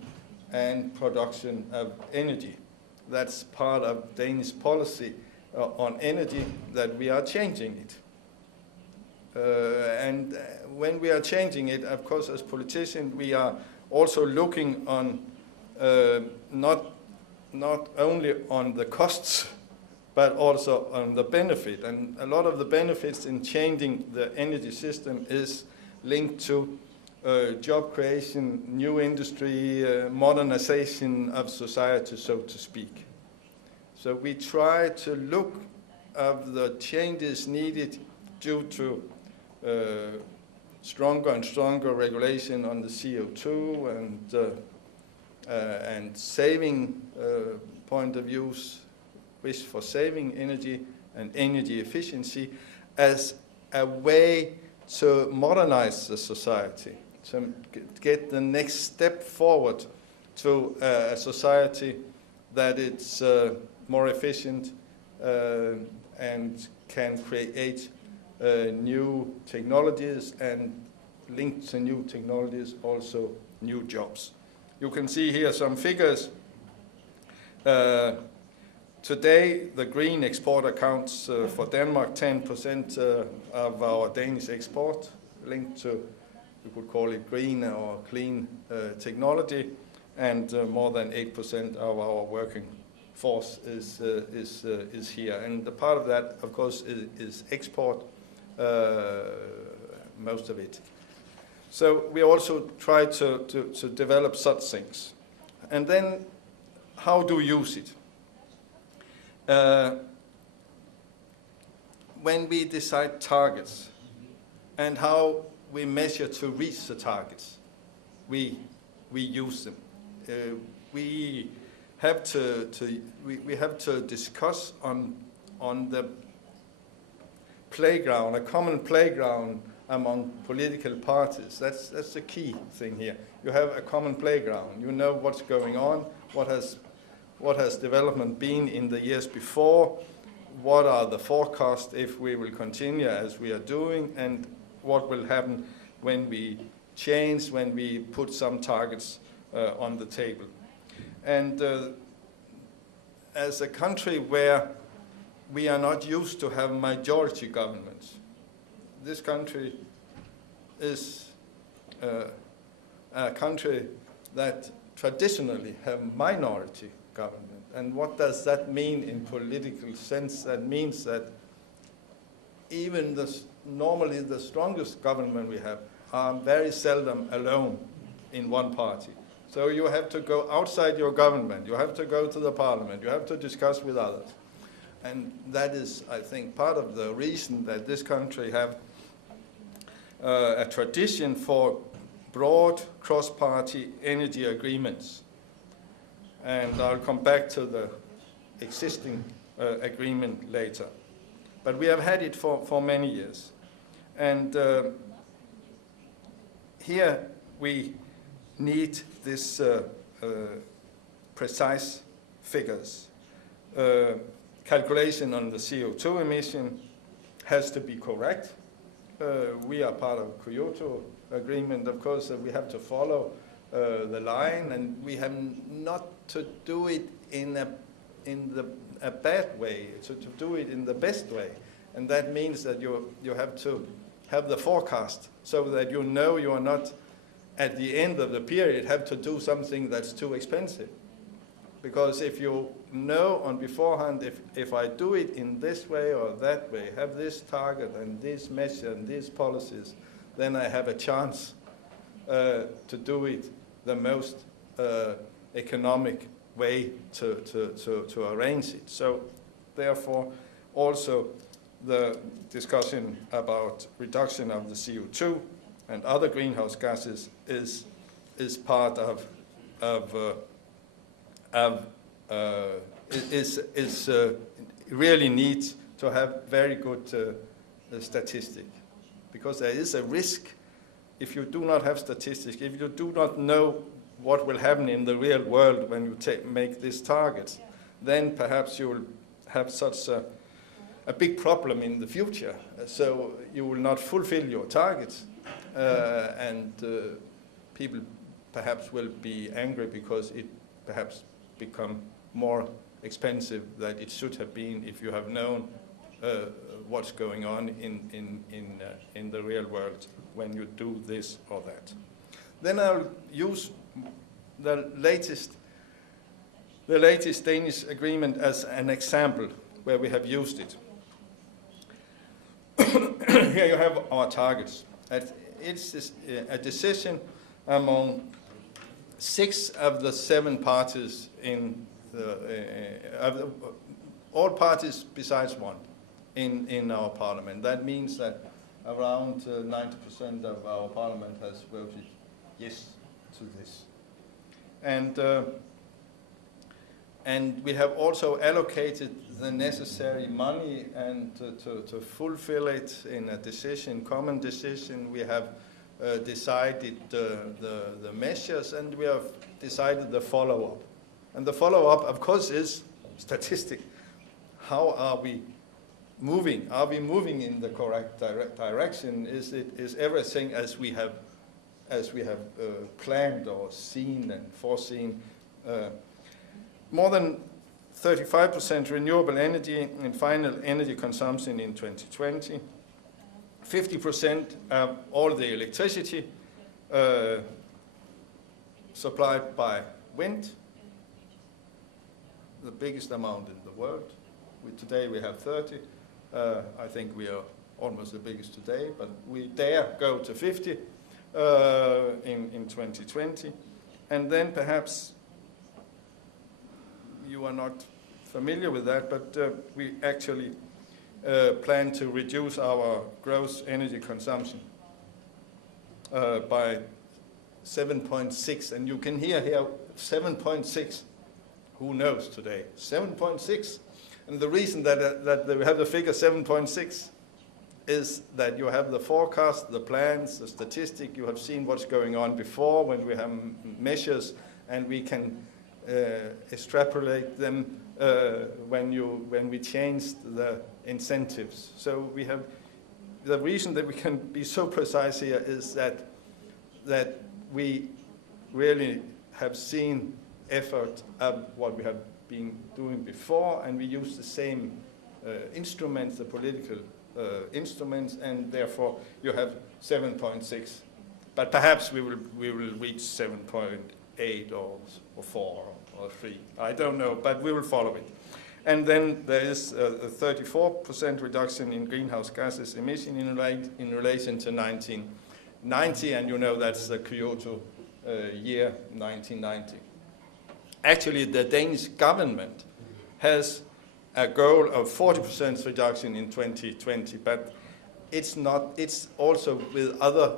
and production of energy. That's part of Danish policy on energy, that we are changing it. And when we are changing it, of course, as politicians, we are also looking on not only on the costs, but also on the benefit. And a lot of the benefits in changing the energy system is linked to job creation, new industry, modernization of society, so to speak. So we try to look at the changes needed due to stronger and stronger regulation on the CO2 and saving point of views, wish for saving energy and energy efficiency as a way to modernize the society, to get the next step forward to a society that it's more efficient and can create new technologies, and linked to new technologies also new jobs. You can see here some figures. Today, the green export accounts for Denmark 10% of our Danish export, linked to, you could call it green or clean technology, and more than 8% of our working force is here. And the part of that, of course, is export, most of it. So we also try to develop such things. And then, how do we use it? When we decide targets and how we measure to reach the targets, we use them. We have to discuss on the playground, a common playground among political parties. That's the key thing here. You have a common playground. You know what's going on, what has development been in the years before, what are the forecasts if we will continue as we are doing, and what will happen when we change, when we put some targets on the table. And as a country where we are not used to have majority governments, this country is a country that traditionally have minority government. And what does that mean in political sense? That means that even normally the strongest government we have are very seldom alone in one party. So you have to go outside your government, you have to go to the parliament, you have to discuss with others. And that is, I think, part of the reason that this country have a tradition for broad cross-party energy agreements. And I'll come back to the existing agreement later. But we have had it for many years. And here we need this precise figures. Calculation on the CO2 emission has to be correct. We are part of Kyoto Agreement, of course, we have to follow the line, and we have not to do it in a bad way, to do it in the best way. And that means that you have to have the forecast so that you know you are not at the end of the period have to do something that's too expensive. Because if you know on beforehand, if I do it in this way or that way, have this target and this measure and these policies, then I have a chance to do it the most economic way to arrange it. So therefore, also the discussion about reduction of the CO2 and other greenhouse gases is part of really needs to have very good statistic, because there is a risk if you do not have statistics, if you do not know what will happen in the real world when you make these targets, then perhaps you will have such a big problem in the future. So you will not fulfill your targets, and people perhaps will be angry because it perhaps become more expensive than it should have been if you have known what's going on in the real world when you do this or that. Then I'll use the latest Danish agreement as an example where we have used it. Here you have our targets. It's a decision among 6 of the 7 parties in all parties besides one in our parliament. That means that around 90% of our parliament has voted yes to this. And we have also allocated the necessary money and to fulfill it in a decision, common decision. We have decided the measures, and we have decided the follow-up. And the follow-up, of course, is statistic. How are we moving? Are we moving in the correct direction? Is everything as we have planned or seen and foreseen? More than 35% renewable energy in final energy consumption in 2020. 50% of all the electricity supplied by wind, the biggest amount in the world. Today we have 30. I think we are almost the biggest today, but we dare go to 50 in 2020. And then perhaps you are not familiar with that, but we actually plan to reduce our gross energy consumption by 7.6. And you can hear here 7.6. Who knows today? 7.6. And the reason that we have the figure 7.6 is that you have the forecast, the plans, the statistic. You have seen what's going on before when we have measures, and we can extrapolate them when we changed the incentives. So we have the reason that we can be so precise here is that we really have seen effort of what we have been doing before, and we use the same instruments, the political instruments, and therefore you have 7.6. But perhaps we will reach 7.8 or 4 or 3. I don't know, but we will follow it. And then there is a 34% reduction in greenhouse gases emission in relation to 1990, and you know that's the Kyoto year 1990. Actually, the Danish government has a goal of 40% reduction in 2020, but it's also with other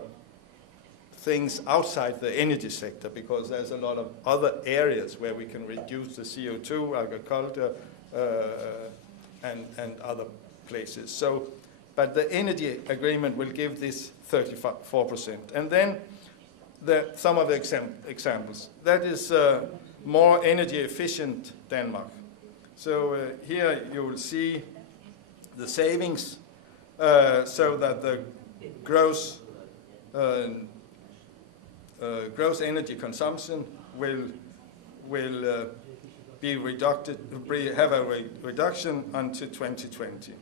things outside the energy sector, because there's a lot of other areas where we can reduce the CO2, agriculture, and other places. So but the energy agreement will give this 34%. And then some of the examples. That is more energy efficient Denmark. So here you will see the savings, so that the gross energy consumption will have a reduction until 2020.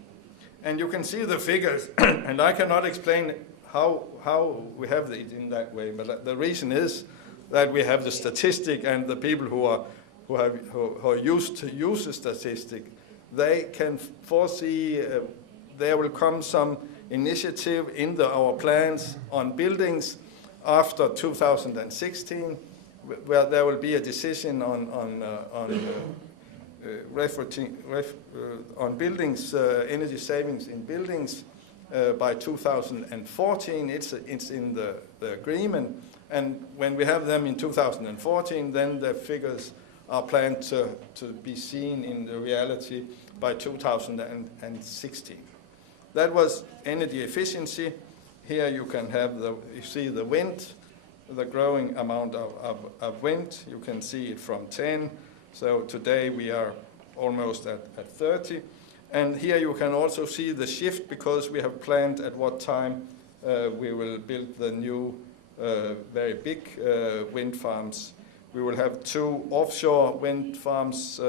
And you can see the figures, and I cannot explain how we have it in that way, but the reason is that we have the statistic, and the people who are used to use the statistic, they can foresee there will come some initiative in our plans on buildings after 2016, where there will be a decision on buildings, energy savings in buildings by 2014. It's in the agreement, and when we have them in 2014, then the figures are planned to be seen in the reality by 2016. That was energy efficiency. Here you can have you see the wind, the growing amount of wind. You can see it from 10. So today we are almost at 30. And here you can also see the shift, because we have planned at what time we will build the new very big wind farms. We will have 2 offshore wind farms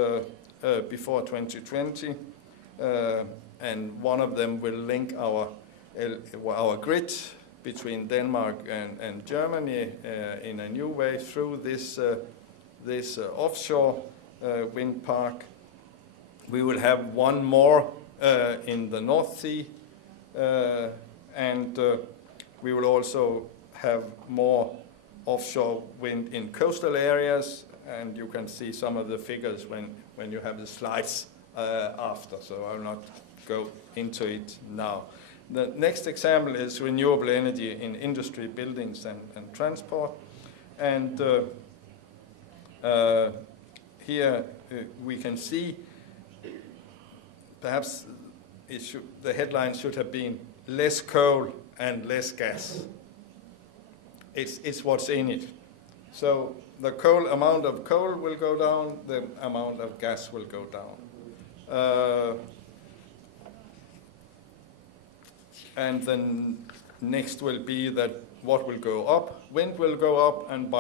before 2020, and one of them will link our grid between Denmark and Germany in a new way through this offshore wind park. We will have one more in the North Sea, and we will also have more offshore wind in coastal areas, and you can see some of the figures when you have the slides after, so I will not go into it now. The next example is renewable energy in industry, buildings, and transport. And here we can see, perhaps the headline should have been less coal and less gas. It's what's in it. So the amount of coal will go down, the amount of gas will go down. And then next will be that what will go up? Wind will go up, and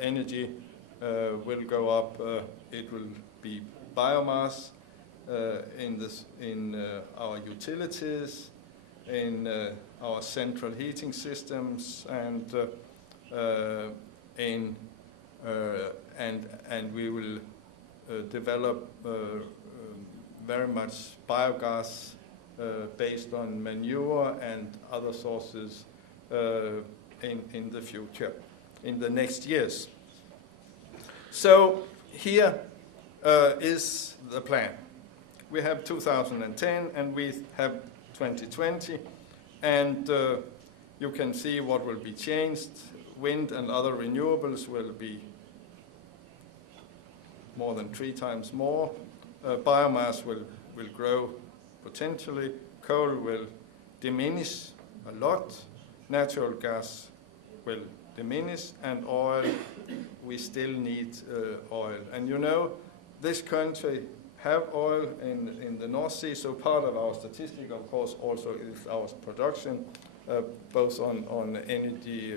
energy will go up. It will be biomass in our utilities, in our central heating systems, and we will develop very much biogas based on manure and other sources in the future, in the next years. So here is the plan. We have 2010 and we have 2020, and you can see what will be changed. Wind and other renewables will be more than 3 times more. Biomass will grow potentially. Coal will diminish a lot. Natural gas will diminish, and oil, we still need oil. And you know, this country have oil in the North Sea, so part of our statistic, of course, also is our production, both on energy,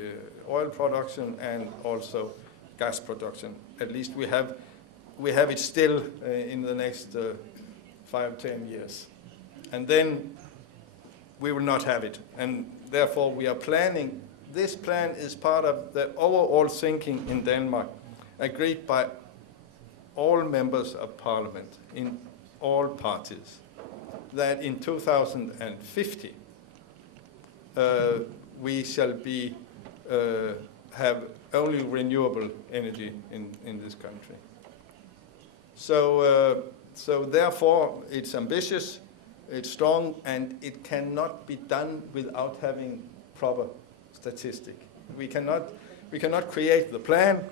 oil production, and also gas production. At least we have it still in the next 5-10 years. And then we will not have it. And therefore we are planning. This plan is part of the overall thinking in Denmark, agreed by all members of parliament in all parties, that in 2050 we shall have only renewable energy in this country. So therefore it's ambitious, it's strong, and it cannot be done without having proper statistic. We cannot create the plan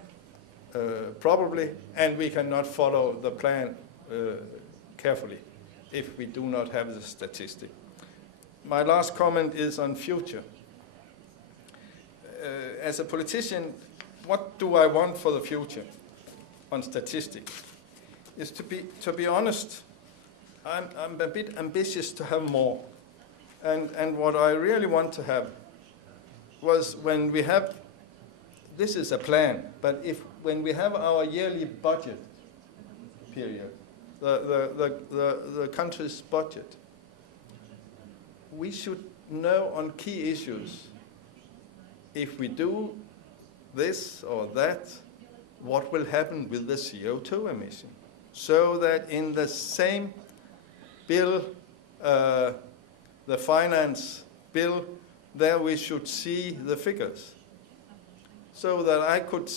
probably, and we cannot follow the plan carefully if we do not have the statistic. my last comment is on future. As a politician, what do I want for the future on statistics? Is to be honest, I'm a bit ambitious to have more. And what I really want to have was when we have, this is a plan, but when we have our yearly budget period, the country's budget, we should know on key issues, if we do this or that, what will happen with the CO2 emission, so that in the same bill, the finance bill, there we should see the figures, so that I could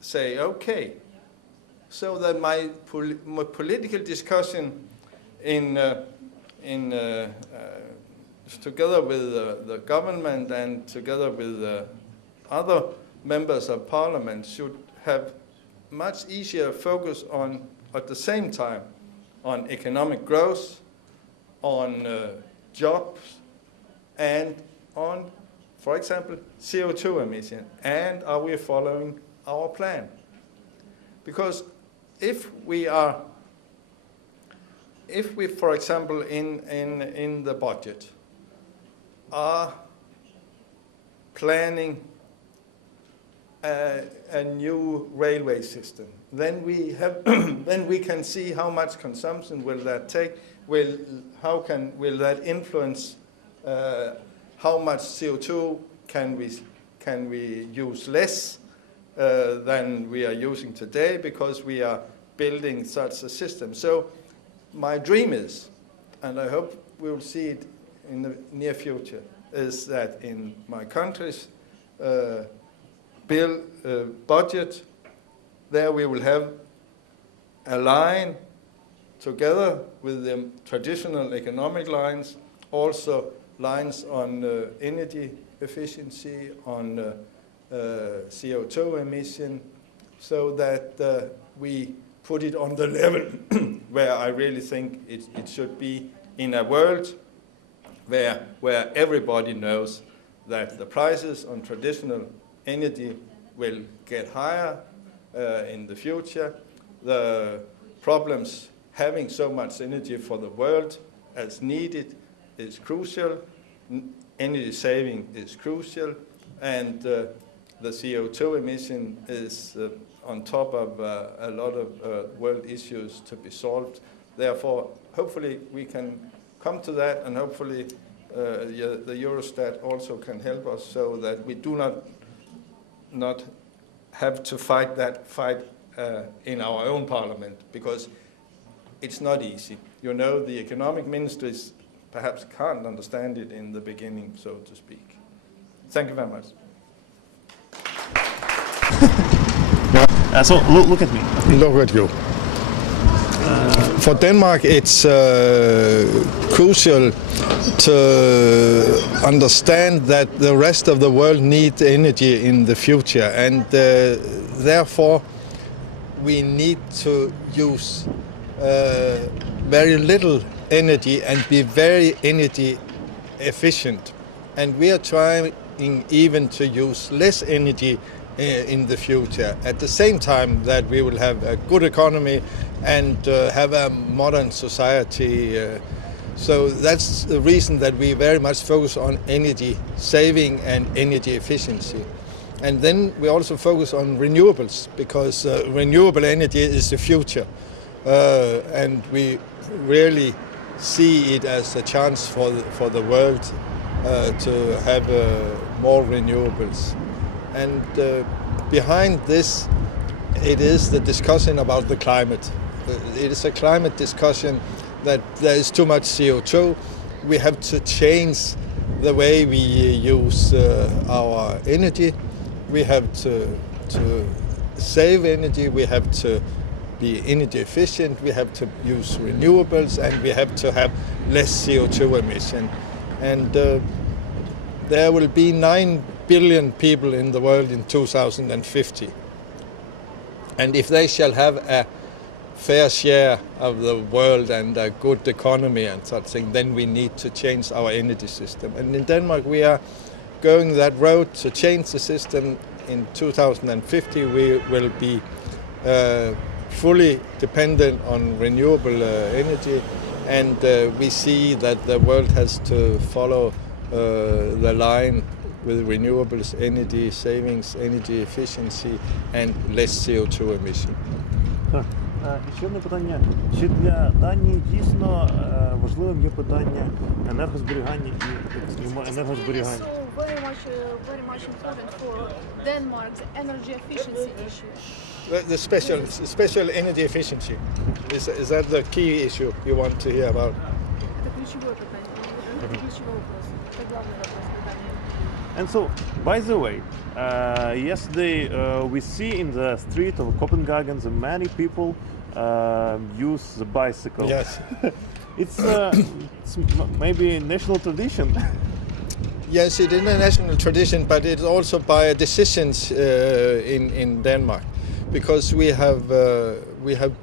say, okay, so that my political discussion together with the government and together with other members of parliament should have much easier focus on, at the same time, on economic growth, on jobs, and on, for example, CO2 emission. And are we following our plan? Because if we, for example, in the budget, are planning a new railway system, then we have then we can see how much consumption will that take. Will that influence how much CO2 can we use less than we are using today, because we are building such a system. So my dream is, and I hope we will see it in the near future, is that in my country's budget, there we will have a line together with the traditional economic lines, also lines on energy efficiency, on CO2 emission, so that we put it on the level where I really think it should be, in a world where everybody knows that the prices on traditional energy will get higher in the future. The problems having so much energy for the world as needed is crucial. Energy saving is crucial, and the CO2 emission is on top of a lot of world issues to be solved. Therefore, hopefully we can come to that, and hopefully the Eurostat also can help us, so that we do not have to fight that fight in our own parliament, because it's not easy. You know, the economic ministries perhaps can't understand it in the beginning, so to speak. Thank you very much. So look at me. Look at you. For Denmark, it's crucial to understand that the rest of the world needs energy in the future, and therefore we need to use very little energy and be very energy efficient. And we are trying even to use less energy in the future, at the same time that we will have a good economy and have a modern society. So that's the reason that we very much focus on energy saving and energy efficiency. And then we also focus on renewables, because renewable energy is the future. And we really see it as a chance for the world to have more renewables. And behind this, it is the discussion about the climate. It is a climate discussion that there is too much CO2. We have to change the way we use our energy. We have to save energy. We have to be energy efficient. We have to use renewables, and we have to have less CO2 emission. And there will be 9 billion people in the world in 2050. And if they shall have a fair share of the world and a good economy and such thing, then we need to change our energy system. And in Denmark we are going that road to change the system. In 2050 we will be fully dependent on renewable energy, and we see that the world has to follow the line with renewables, energy savings, energy efficiency and less CO2 emission. Так, і ще одне питання. Чи для Данії дійсно важливим є питання енергозберігання і, скажімо, енергозберігання? Very much important for Denmark's energy efficiency issue. The special energy efficiency, is that the key issue you want to hear about? Это ключевое питание. Это ключевой вопрос. Это главный вопрос для Дании. And so, by the way, yesterday we see in the street of Copenhagen that many people use the bicycle. Yes. It's maybe a national tradition. Yes, it is a national tradition, but it's also by decisions in Denmark, because we have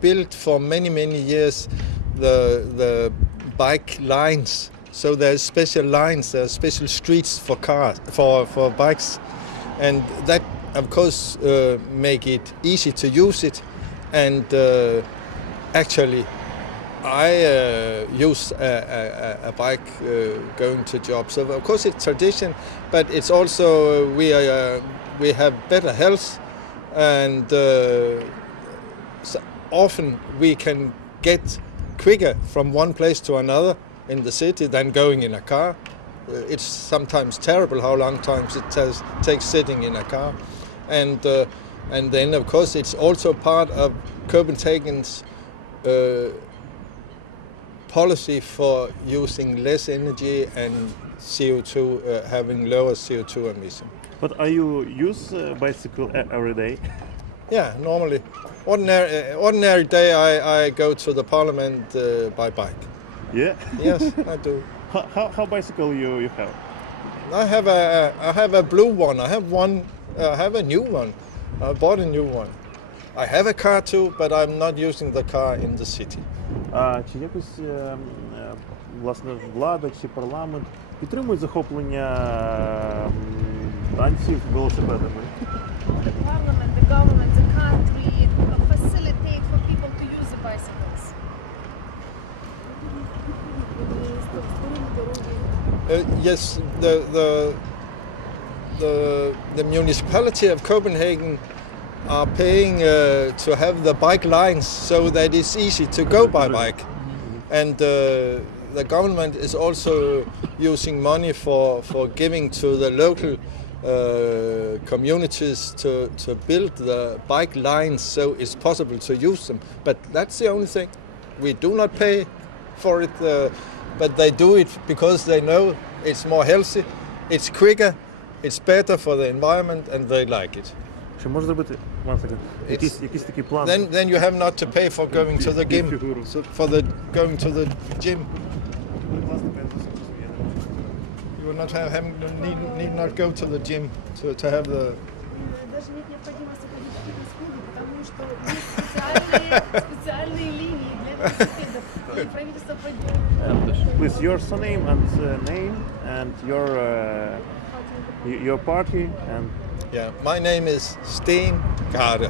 built for many years the bike lines. So there's special lines, there are special streets for cars, for bikes, and that of course make it easy to use it. And actually, I use a bike going to job. So of course it's tradition, but it's also we have better health, and so often we can get quicker from one place to another in the city than going in a car. It's sometimes terrible how long times it takes sitting in a car, and then of course it's also part of Copenhagen's policy for using less energy and CO2, having lower CO2 emission. But are you use bicycle every day? Yeah, normally. Ordinary day I go to the parliament by bike. Yeah. Yes, I do. How bicycle you have? I have a blue one. I have a new one. I bought a new one. I have a car too, but I'm not using the car in the city. А чи якось власне влада чи парламент підтримують захоплення данців велосипедами? The parliament, the government, the country facilitate for people to use the bicycles. Yes, the municipality of Copenhagen are paying to have the bike lines so that it's easy to go by bike, and the government is also using money for giving to the local communities to build the bike lines so it's possible to use them. But that's the only thing. We do not pay for it, but they do it because they know it's more healthy, it's quicker, it's better for the environment, and they like it. Чи можна зробити якийсь такий план? Then you have not to pay for going to the gym, going to the gym. You will not need not go to the gym to have the. Даже нет необходимости ходить в фитнес-клубы, потому что есть специальные линии для велосипедов, и правительство поддерживает. With your surname and your party and. Yeah, my name is Steen Garde,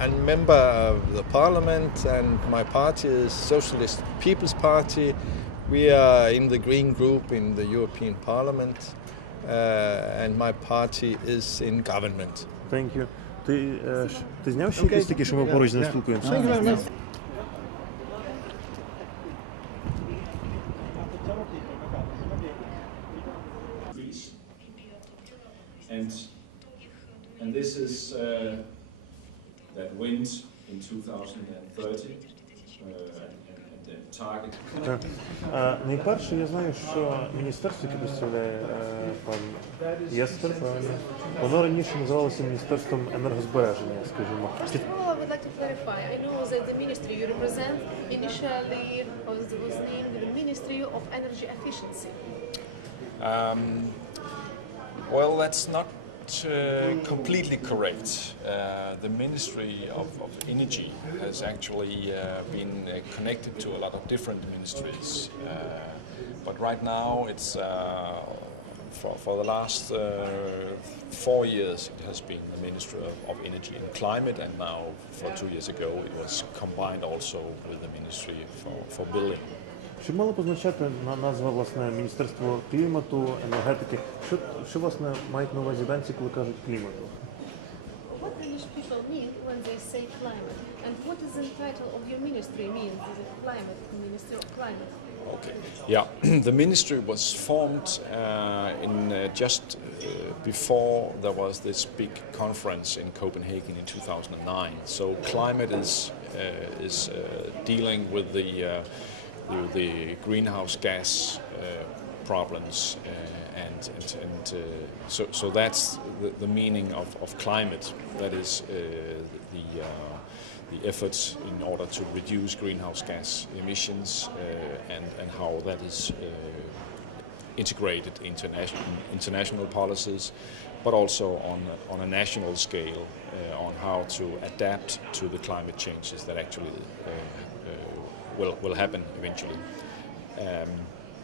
and member of the parliament, and my party is Socialist People's Party. We are in the Green Group in the European Parliament, and my party is in government. Thank you. Ти зняв ще якісь такі, що ми поруч не спілкуємося? Thank you very much. And this is that wind in 2030 and the target. Найперше, я знаю, що міністерство, яке представляє пан Єстер, воно раніше називалося Міністерством енергозбереження, скажімо. First of all, I would like to clarify. I know that the ministry you represent initially was named the Ministry of Energy Efficiency. Well, that's not completely correct. The Ministry of Energy has actually been connected to a lot of different ministries, but right now it's for the last 4 years it has been the Ministry of Energy and Climate, and now for 2 years ago it was combined also with the Ministry for Building. Чи мало позначати назва, власне, Міністерство клімату, енергетики? Що власне, мають на увазі данці, коли кажуть клімату? What Danish people mean when they say climate? And what is the title of your ministry mean? Is it climate, Ministry of Climate? Okay. Yeah, the ministry was formed just before there was this big conference in Copenhagen in 2009. So climate is dealing with the greenhouse gas problems, so that's the meaning of climate. That is the efforts in order to reduce greenhouse gas emissions and how that is integrated into international policies, but also on a national scale on how to adapt to the climate changes that actually will happen eventually.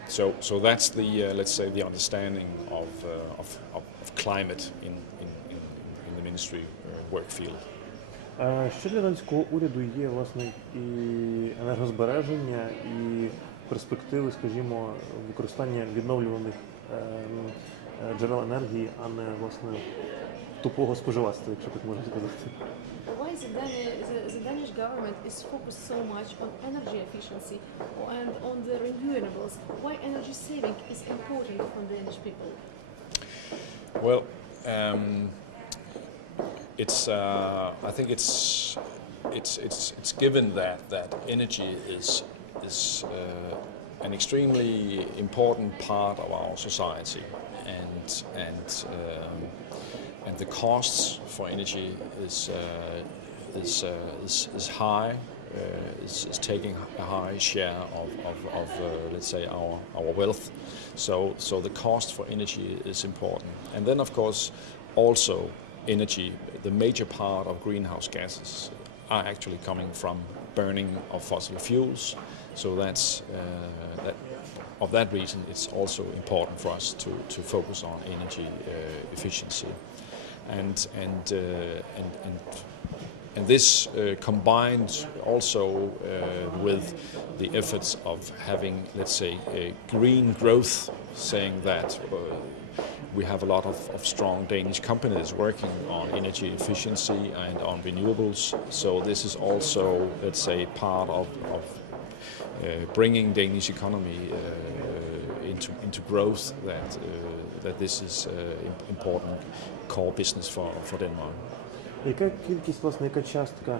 So that's the let's say the understanding of climate in the ministry work field. Що для данського уряду є, власне, і енергозбереження, і перспективи, скажімо, використання відновлюваних джерел енергії, а не, власне, тупого споживацтва, якщо так можна сказати? Why the Danish government is focused so much on energy efficiency and on the renewables? Why energy saving is important for Danish people? Well, I think it's given that energy is an extremely important part of our society, and the costs for energy is high, is taking a high share of let's say our wealth. So the cost for energy is important, and then of course also energy. The major part of greenhouse gases are actually coming from burning of fossil fuels. So that's of that reason it's also important for us to focus on energy efficiency. And this combined also with the efforts of having, let's say, a green growth, saying that we have a lot of strong Danish companies working on energy efficiency and on renewables. So this is also, let's say, part of bringing Danish economy into growth. That this is important core business for Denmark. Яка кількість, власне, яка частка,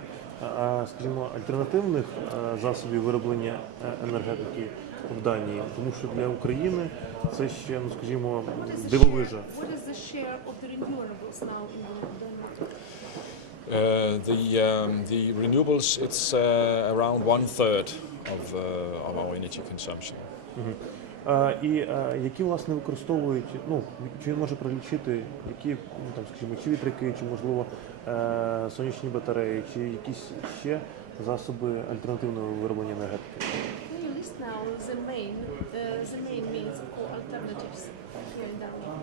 скажімо, альтернативних засобів вироблення енергетики в Данії? Тому що для України це ще, ну, скажімо, дивовижа. What is the share of the renewables now in Denmark? The renewables, it's around 1/3 of our energy consumption. І які, власне, використовують, ну, чи він може пролічити, які, ну, там, скажімо, чи вітряки, чи, можливо, сонячні батареї, чи якісь ще засоби альтернативного вироблення енергетики? Can you list now the main means for alternatives here in Denmark?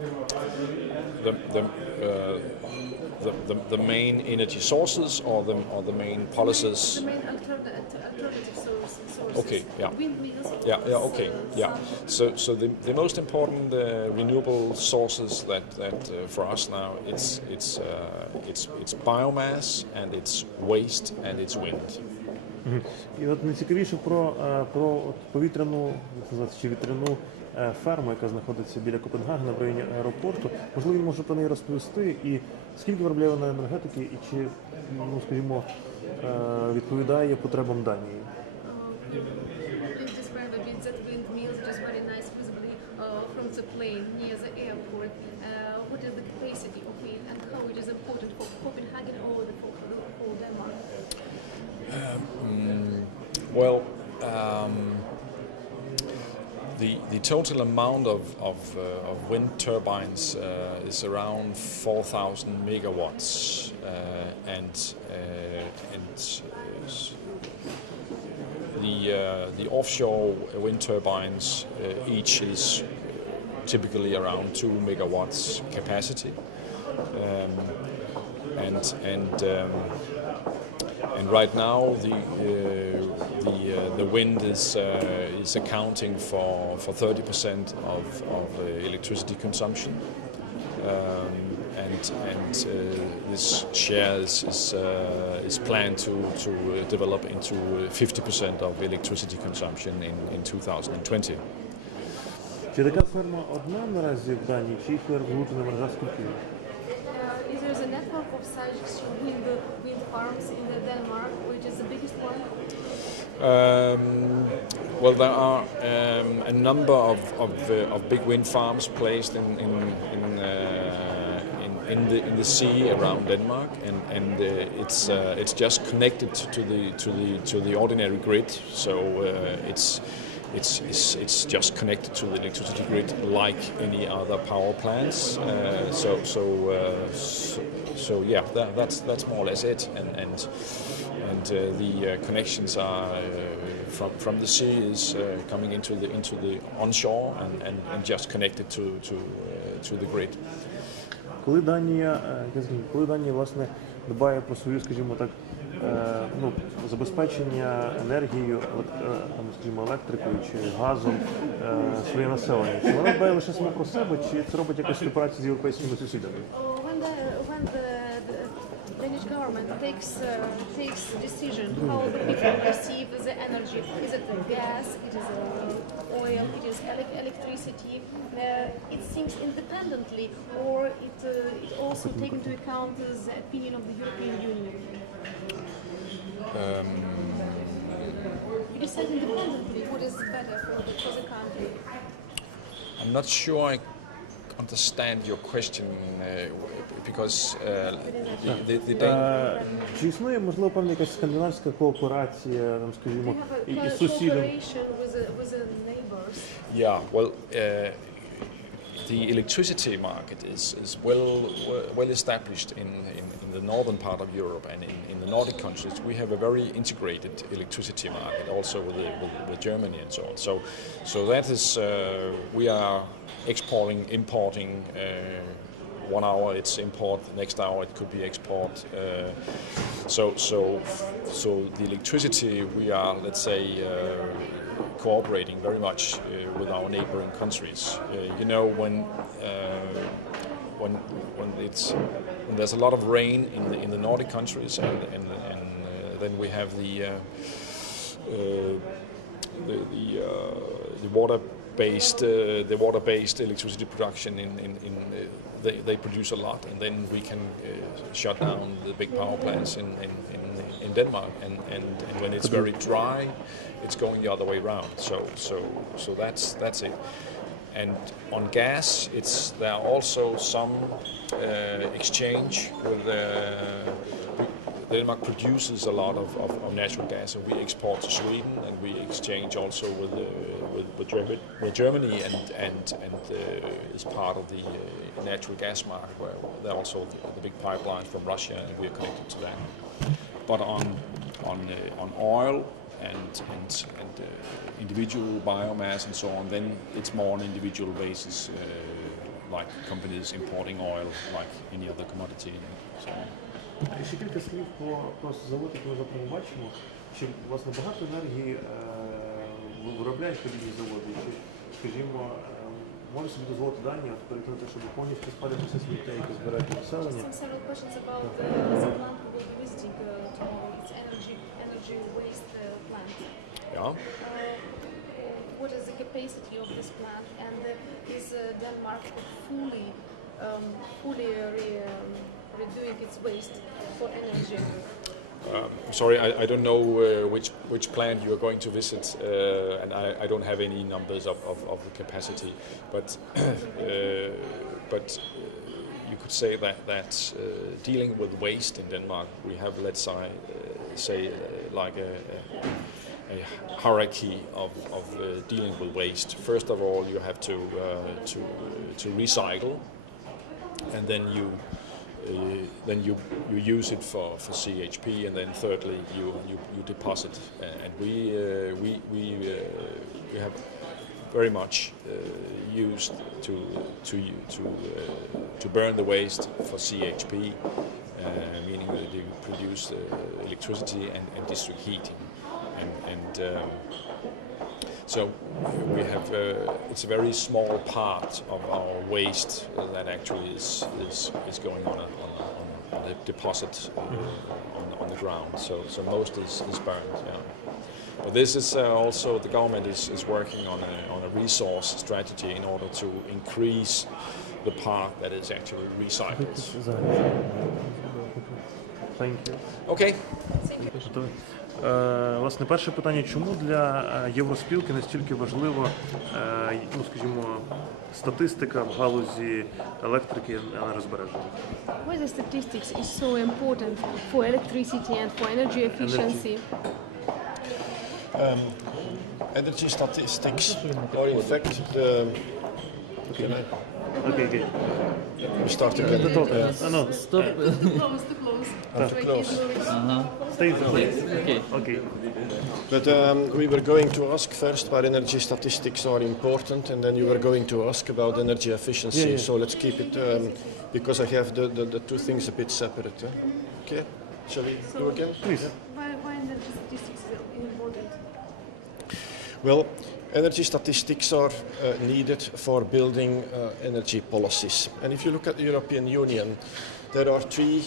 The main energy sources or the main policies? The main alternative sources. Okay, yeah. Windmills. Yeah, okay, yeah. So the most important renewable sources that for us now it's biomass and it's waste and it's wind. І от найцікавіше про повітряну, чи вітряну ферму, яка знаходиться біля Копенгагена в районі аеропорту. Можливо, він може про неї розповісти, і скільки виробляє вона енергетики, і чи, ну, скажімо, відповідає потребам Данії? Please describe a bit that windmill, which is very nice visibly from the plane near the airport. What is the capacity of it and how it is important for Copenhagen or for Denmark? The total amount of wind turbines is around 4,000 megawatts, and the offshore wind turbines each is typically around 2 megawatts capacity, and right now the wind is accounting for 30% of electricity consumption, and this share is planned to develop into 50% of electricity consumption in 2020. Чи така ферма одна наразі в Данії, чи їх виготовлена мережа скільки? Is there a network of such wind farms in Denmark, which is the biggest one? Well, there are a number of big wind farms placed in the sea around Denmark, and it's just connected to the ordinary grid. So it's just connected to the electricity grid like any other power plants. So yeah, that's more or less it. And the connections are from the sea is coming into the onshore and just connected to the grid. Коли Данія власне дбає про свою, скажімо так, забезпечення енергією, скажімо, електрикою чи газом своє населення, чи вона дбає лише сама про себе, чи це робить якась співпраця з європейськими сусідами? When the Danish government takes decision how the people receive the energy, is it the gas, it is oil, it is electricity, it thinks independently, or it also takes into account the opinion of the European Union? You decide independently what is better for the country. I'm not sure I understand your question because чи існує, можливо, певна якась скандинавська кооперація, скажімо, із сусідами? Yeah, well, the electricity market is well established in the northern part of Europe, and in the Nordic countries we have a very integrated electricity market, also with Germany and so on. So that is we are exporting, importing. 1 hour it's import, next hour it could be export. So the electricity we are, let's say, cooperating very much with our neighboring countries. When there's a lot of rain in the Nordic countries, and then we have the water-based electricity production they produce a lot, and then we can shut down the big power plants in Denmark, and when it's very dry, it's going the other way around. So that's it. And on gas, there are also some exchange with Denmark produces a lot of natural gas, and we export to Sweden, and we exchange also with Germany, and is part of the natural gas market, where there are also the big pipelines from Russia, and we are connected to that. But on oil and individual biomass and so on, then it's more on individual basis, like companies importing oil like any other commodity. So. Ще кілька слів про завод, який ми завтра бачимо. Чи, власне, багато енергії виробляють подібні заводи? Чи, скажімо, може собі дозволити Данія переконати, щоб повністю спалювати все сміття, яке збирають населення? Several questions about the plant we will be visiting tomorrow. It's energy waste plant. Yeah. What is the capacity of this plant, and is Denmark fully redoing its waste for energy? Sorry, I don't know which plant you are going to visit, and I don't have any numbers of the capacity, but you could say that dealing with waste in Denmark, we have, let's say like hierarchy of dealing with waste. First of all, you have to recycle, and then you use it for CHP, and then thirdly you deposit. And we have very much used to burn the waste for CHP, meaning that you produce electricity and district heating. So we have it's a very small part of our waste that actually is going on a deposit on the ground. So most is burned. Yeah. But this is also the government is working on a resource strategy in order to increase the part that is actually recycled. Thank you. Okay. Власне, перше питання, чому для Євроспілки настільки важливо, ну, скажімо, статистика в галузі електрики і енергозбереження? Why the statistics is so important for electricity and for energy efficiency? Energy statistics are in fact the... Okay. We start again. No. Too close. Too close. Stay in place. Okay. But we were going to ask first why energy statistics are important, and then you were going to ask about energy efficiency. Yeah. So let's keep it, because I have the two things a bit separate. Okay, shall we do again? Please. Why energy statistics is important? Well, energy statistics are needed for building energy policies. And if you look at the European Union, there are three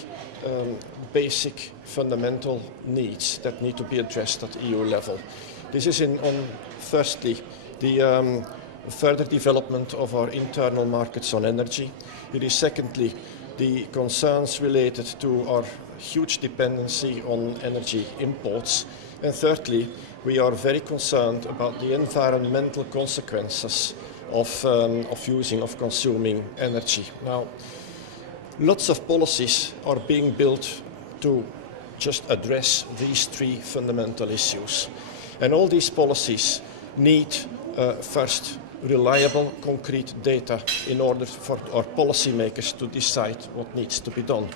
basic fundamental needs that need to be addressed at EU level. This is on firstly the further development of our internal markets on energy. It is secondly the concerns related to our huge dependency on energy imports. And thirdly, we are very concerned about the environmental consequences of using, of consuming energy. Now, lots of policies are being built to just address these three fundamental issues. And all these policies need first reliable, concrete data in order for our policymakers to decide what needs to be done.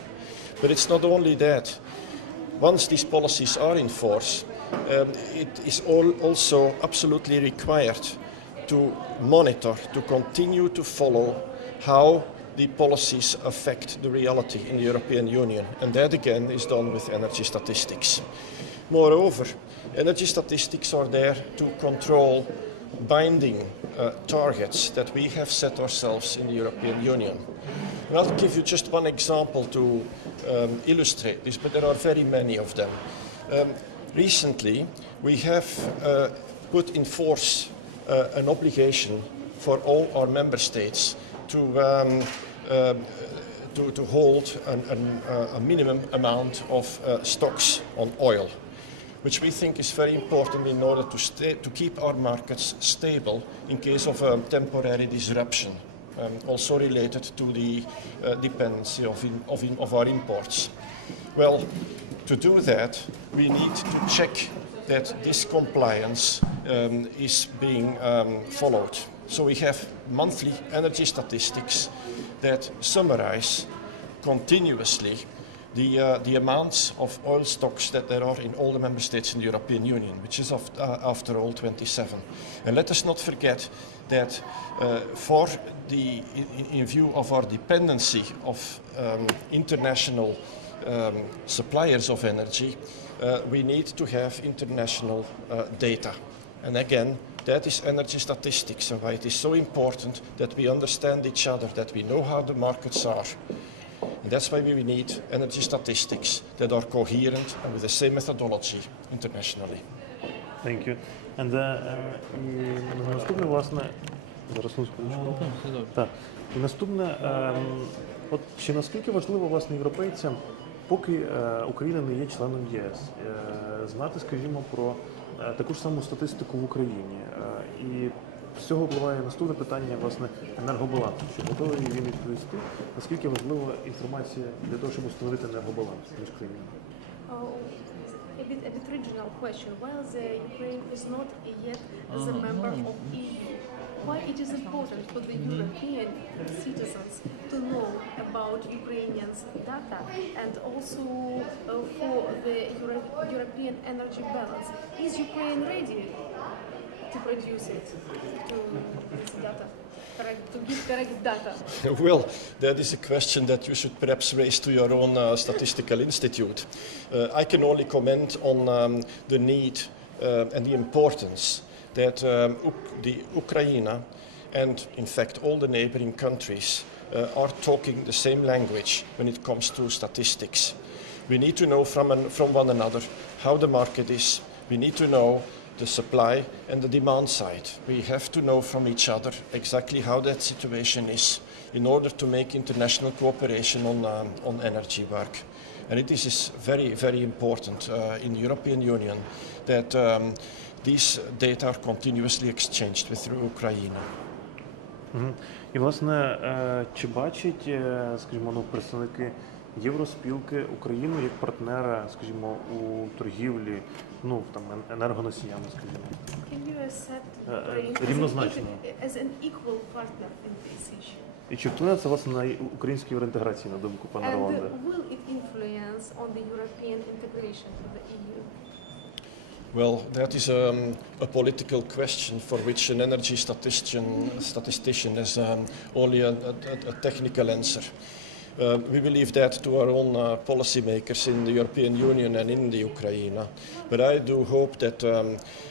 But it's not only that. Once these policies are in force, it is also absolutely required to monitor, to continue to follow how the policies affect the reality in the European Union. And that again is done with energy statistics. Moreover, energy statistics are there to control binding targets that we have set ourselves in the European Union. And I'll give you just one example to illustrate this, but there are very many of them. Recently, we have put in force an obligation for all our member states to hold a minimum amount of stocks on oil, which we think is very important in order to keep our markets stable in case of a temporary disruption, also related to the dependency of our imports. Well, to do that, we need to check that this compliance is being followed. So we have monthly energy statistics that summarize continuously the amounts of oil stocks that there are in all the member states in the European Union, which is after all 27. And let us not forget that in view of our dependency of international suppliers of energy, we need to have international data. And again, that is energy statistics, and why it is so important that we understand each other, that we know how the markets are. And that's why we need energy statistics that are coherent and with the same methodology internationally. Thank you. And наступне, власне, зараз так. І наступне, от чи наскільки важливо, власне, європейцям, поки Україна не є членом ЄС, знати, скажімо, про таку ж саму статистику в Україні. І з цього впливає наступне питання, власне, енергобалансу. Чи готовий він відповісти, наскільки важлива інформація для того, щоб встановити енергобаланс між країнами? a bit regional question. While the Ukraine is not yet the member of EU, why it is important for the European citizens to know about Ukrainians' data and also for the European energy balance? Is Ukraine ready to produce it, to this data? To give correct data? Well, that is a question that you should perhaps raise to your own statistical institute. I can only comment on the need and the importance that the Ukraine and, in fact, all the neighboring countries are talking the same language when it comes to statistics. We need to know from one another how the market is. We need to know the supply and the demand side. We have to know from each other exactly how that situation is in order to make international cooperation on energy work. And it is very, very important in the European Union that these data are continuously exchanged with Ukraine. І, власне, чи бачать, скажімо, представники Євроспілки Україну як партнера, скажімо, у торгівлі, там, енергоносіями, скажімо? Рівнозначно. І чи вплине це, власне, на українську євроінтеграцію, на думку пана Роланда? Well, that is a political question for which an energy statistician has only a technical answer. We believe that to our own policymakers in the European Union and in the Ukraine. But I do hope that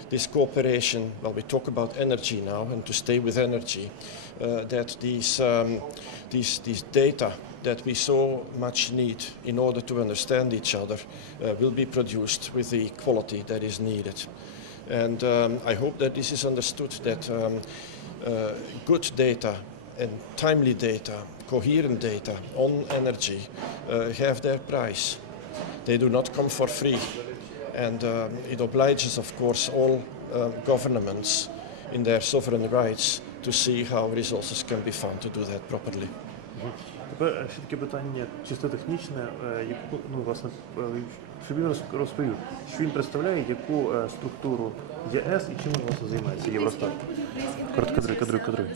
this cooperation, well, we talk about energy now, and to stay with energy, that these data that we so much need in order to understand each other will be produced with the quality that is needed. And I hope that this is understood, that good data and timely data, coherent data on energy have their price. They do not come for free. And it obliges, of course, all governments in their sovereign rights to see how resources can be found to do that properly. Тепер ще таке питання чисто технічне, власне, щоб він розповів, що він представляє, яку структуру ЄС і чим він, власне, займається Євростат. Кадри.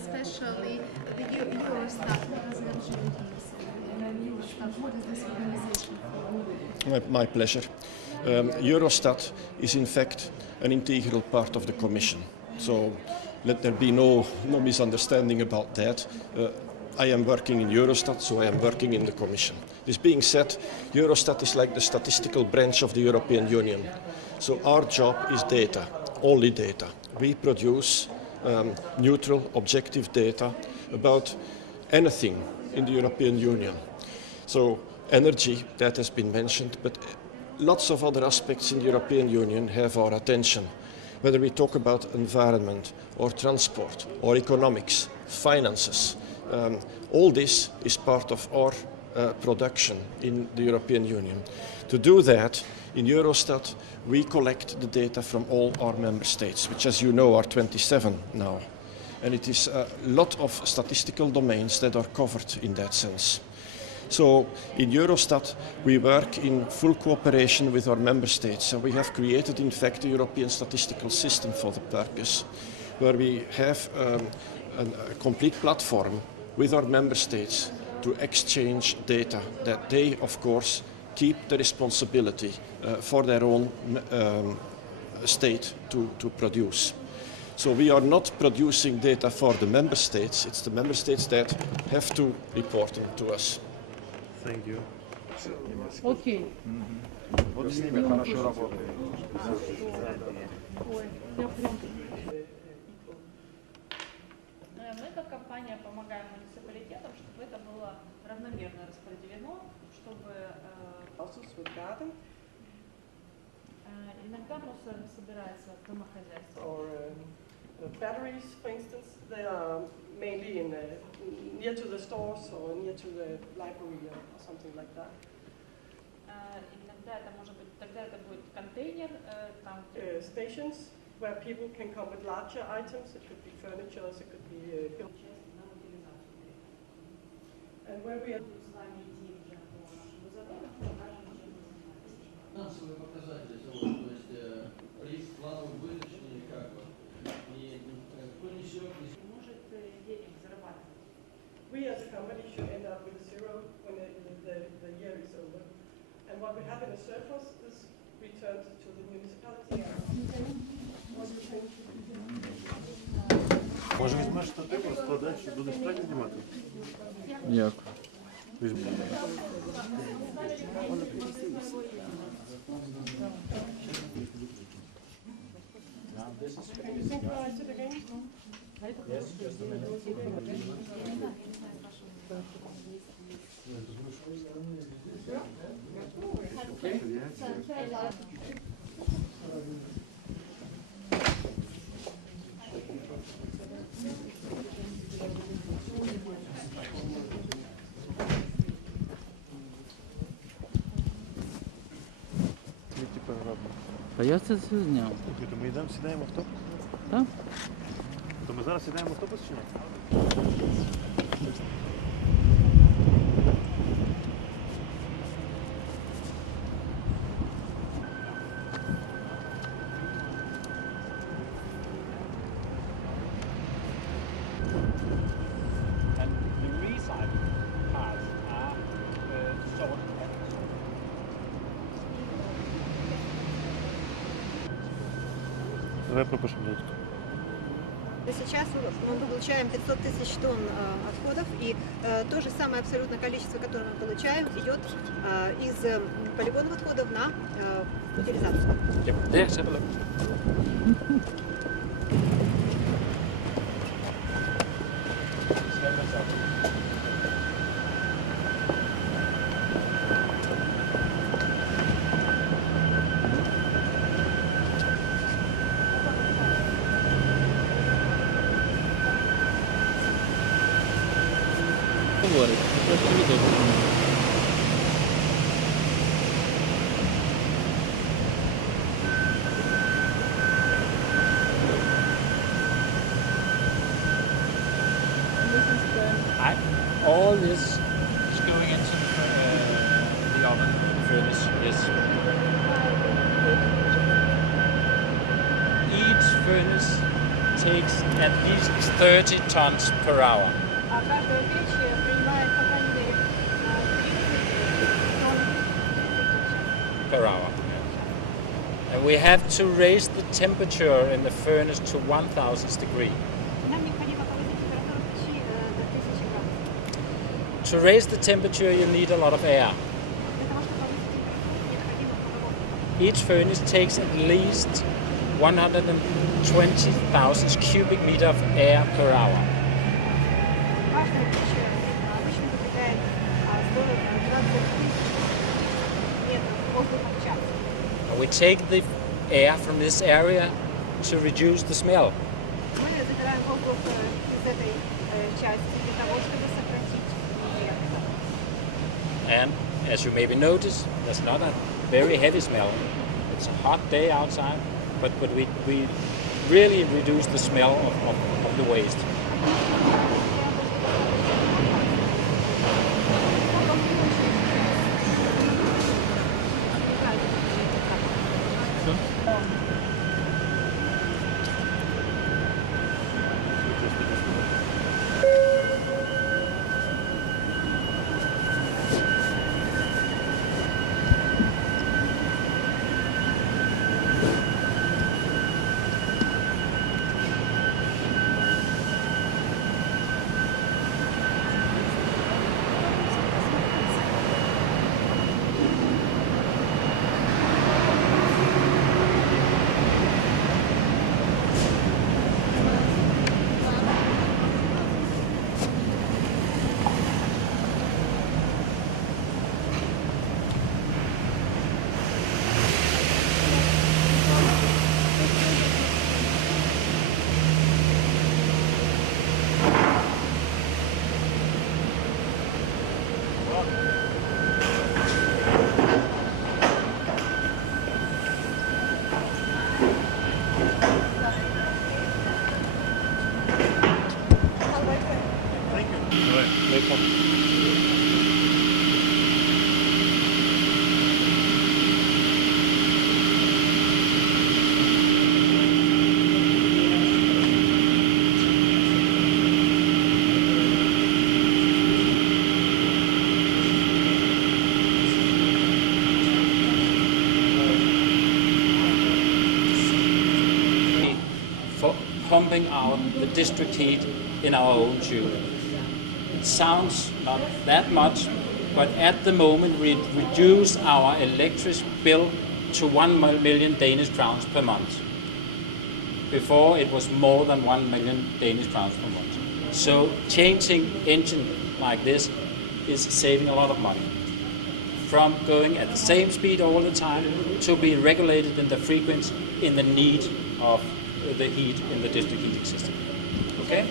My pleasure. Eurostat is in fact an integral part of the Commission. So let there be no misunderstanding about that. I am working in Eurostat, so I am working in the Commission. This being said, Eurostat is like the statistical branch of the European Union. So our job is data, only data. We produce neutral, objective data about anything in the European Union. So energy, that has been mentioned, but lots of other aspects in the European Union have our attention. Whether we talk about environment or transport or economics, finances, all this is part of our production in the European Union. To do that, in Eurostat, we collect the data from all our member states, which, as you know, are 27 now. And it is a lot of statistical domains that are covered in that sense. So in Eurostat, we work in full cooperation with our member states, and we have created, in fact, a European statistical system for the purpose, where we have a complete platform with our member states to exchange data that they, of course, keep the responsibility for their own state to produce. So we are not producing data for the member states, it's the member states that have to report them to us. Thank you. Okay. Мы как компания помогаем муниципалитетам, чтобы это было равномерно распределено, чтобы иногда мусор собирается в домохозяйстве. Batteries, for instance, they are mainly in near to the stores or near to the library or something like that. Иногда это может быть, тогда это будет контейнер, там. Stations where people can come with larger items. It could be furniture, it could be buildings. And where we are. Финансовые показатели Складаєш, будеш так знімати? Як? Та я це все зняв. Слухай, то ми йдемо, сідаємо в автобус? Так? То ми зараз сідаємо в автобус чи ні? Давай пропишем дату. Сейчас мы получаем 500 тысяч тонн отходов, и то же самое абсолютно количество, которое мы получаем, идет из полигонных отходов на утилизацию. Говорить, просто відео. All this is going into the oven furnace, yes. Each furnace takes at least 30 tons per hour. Per hour. And we have to raise the temperature in the furnace to 1000 degrees. To raise the temperature you need a lot of air. Each furnace takes at least 120,000 cubic meter of air per hour. And we take the air from this area to reduce the smell. And as you maybe notice, there's not a very heavy smell. It's a hot day outside, but we really reduce the smell of the waste. pumping out the district heat in our own tube. It sounds not that much, but at the moment we reduce our electric bill to 1 million Danish crowns per month. Before it was more than 1 million Danish crowns per month. So changing engine like this is saving a lot of money. From going at the same speed all the time to being regulated in the frequency in the need of the heat in the district heating system. Okay?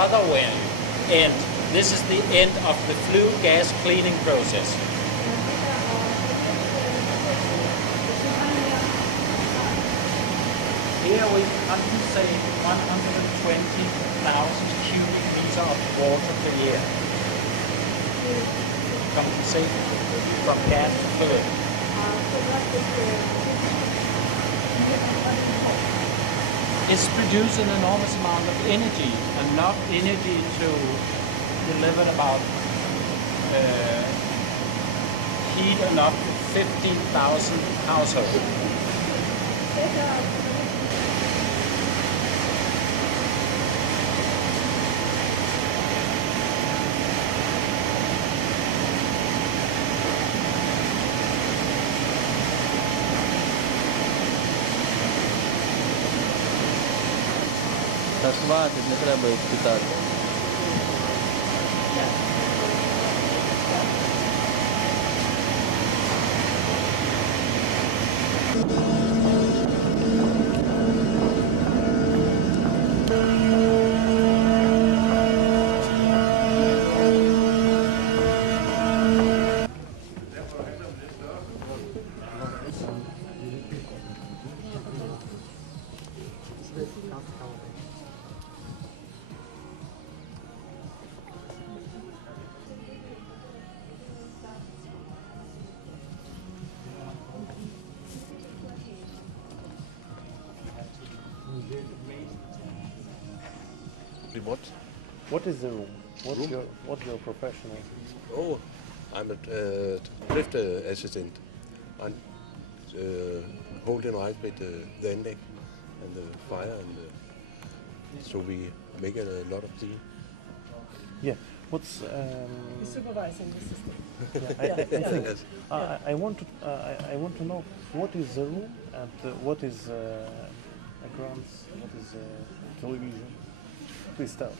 Other end. This is the end of the flue gas cleaning process. Here we condensate 120,000 cubic meters of water per year. Condensate from gas to fluid. It's producing an enormous amount of energy, enough energy to deliver about heat enough to 15,000 households. Та хватить, не треба їх питати. What is the room? What's your professional? Oh, I'm a drift assistant. I'm holding right with the ending and the fire, and so we make a lot of tea. Yeah. What's Supervising the system. Yes. I want to know what is the room and what is ekrans, what is television. Please tell.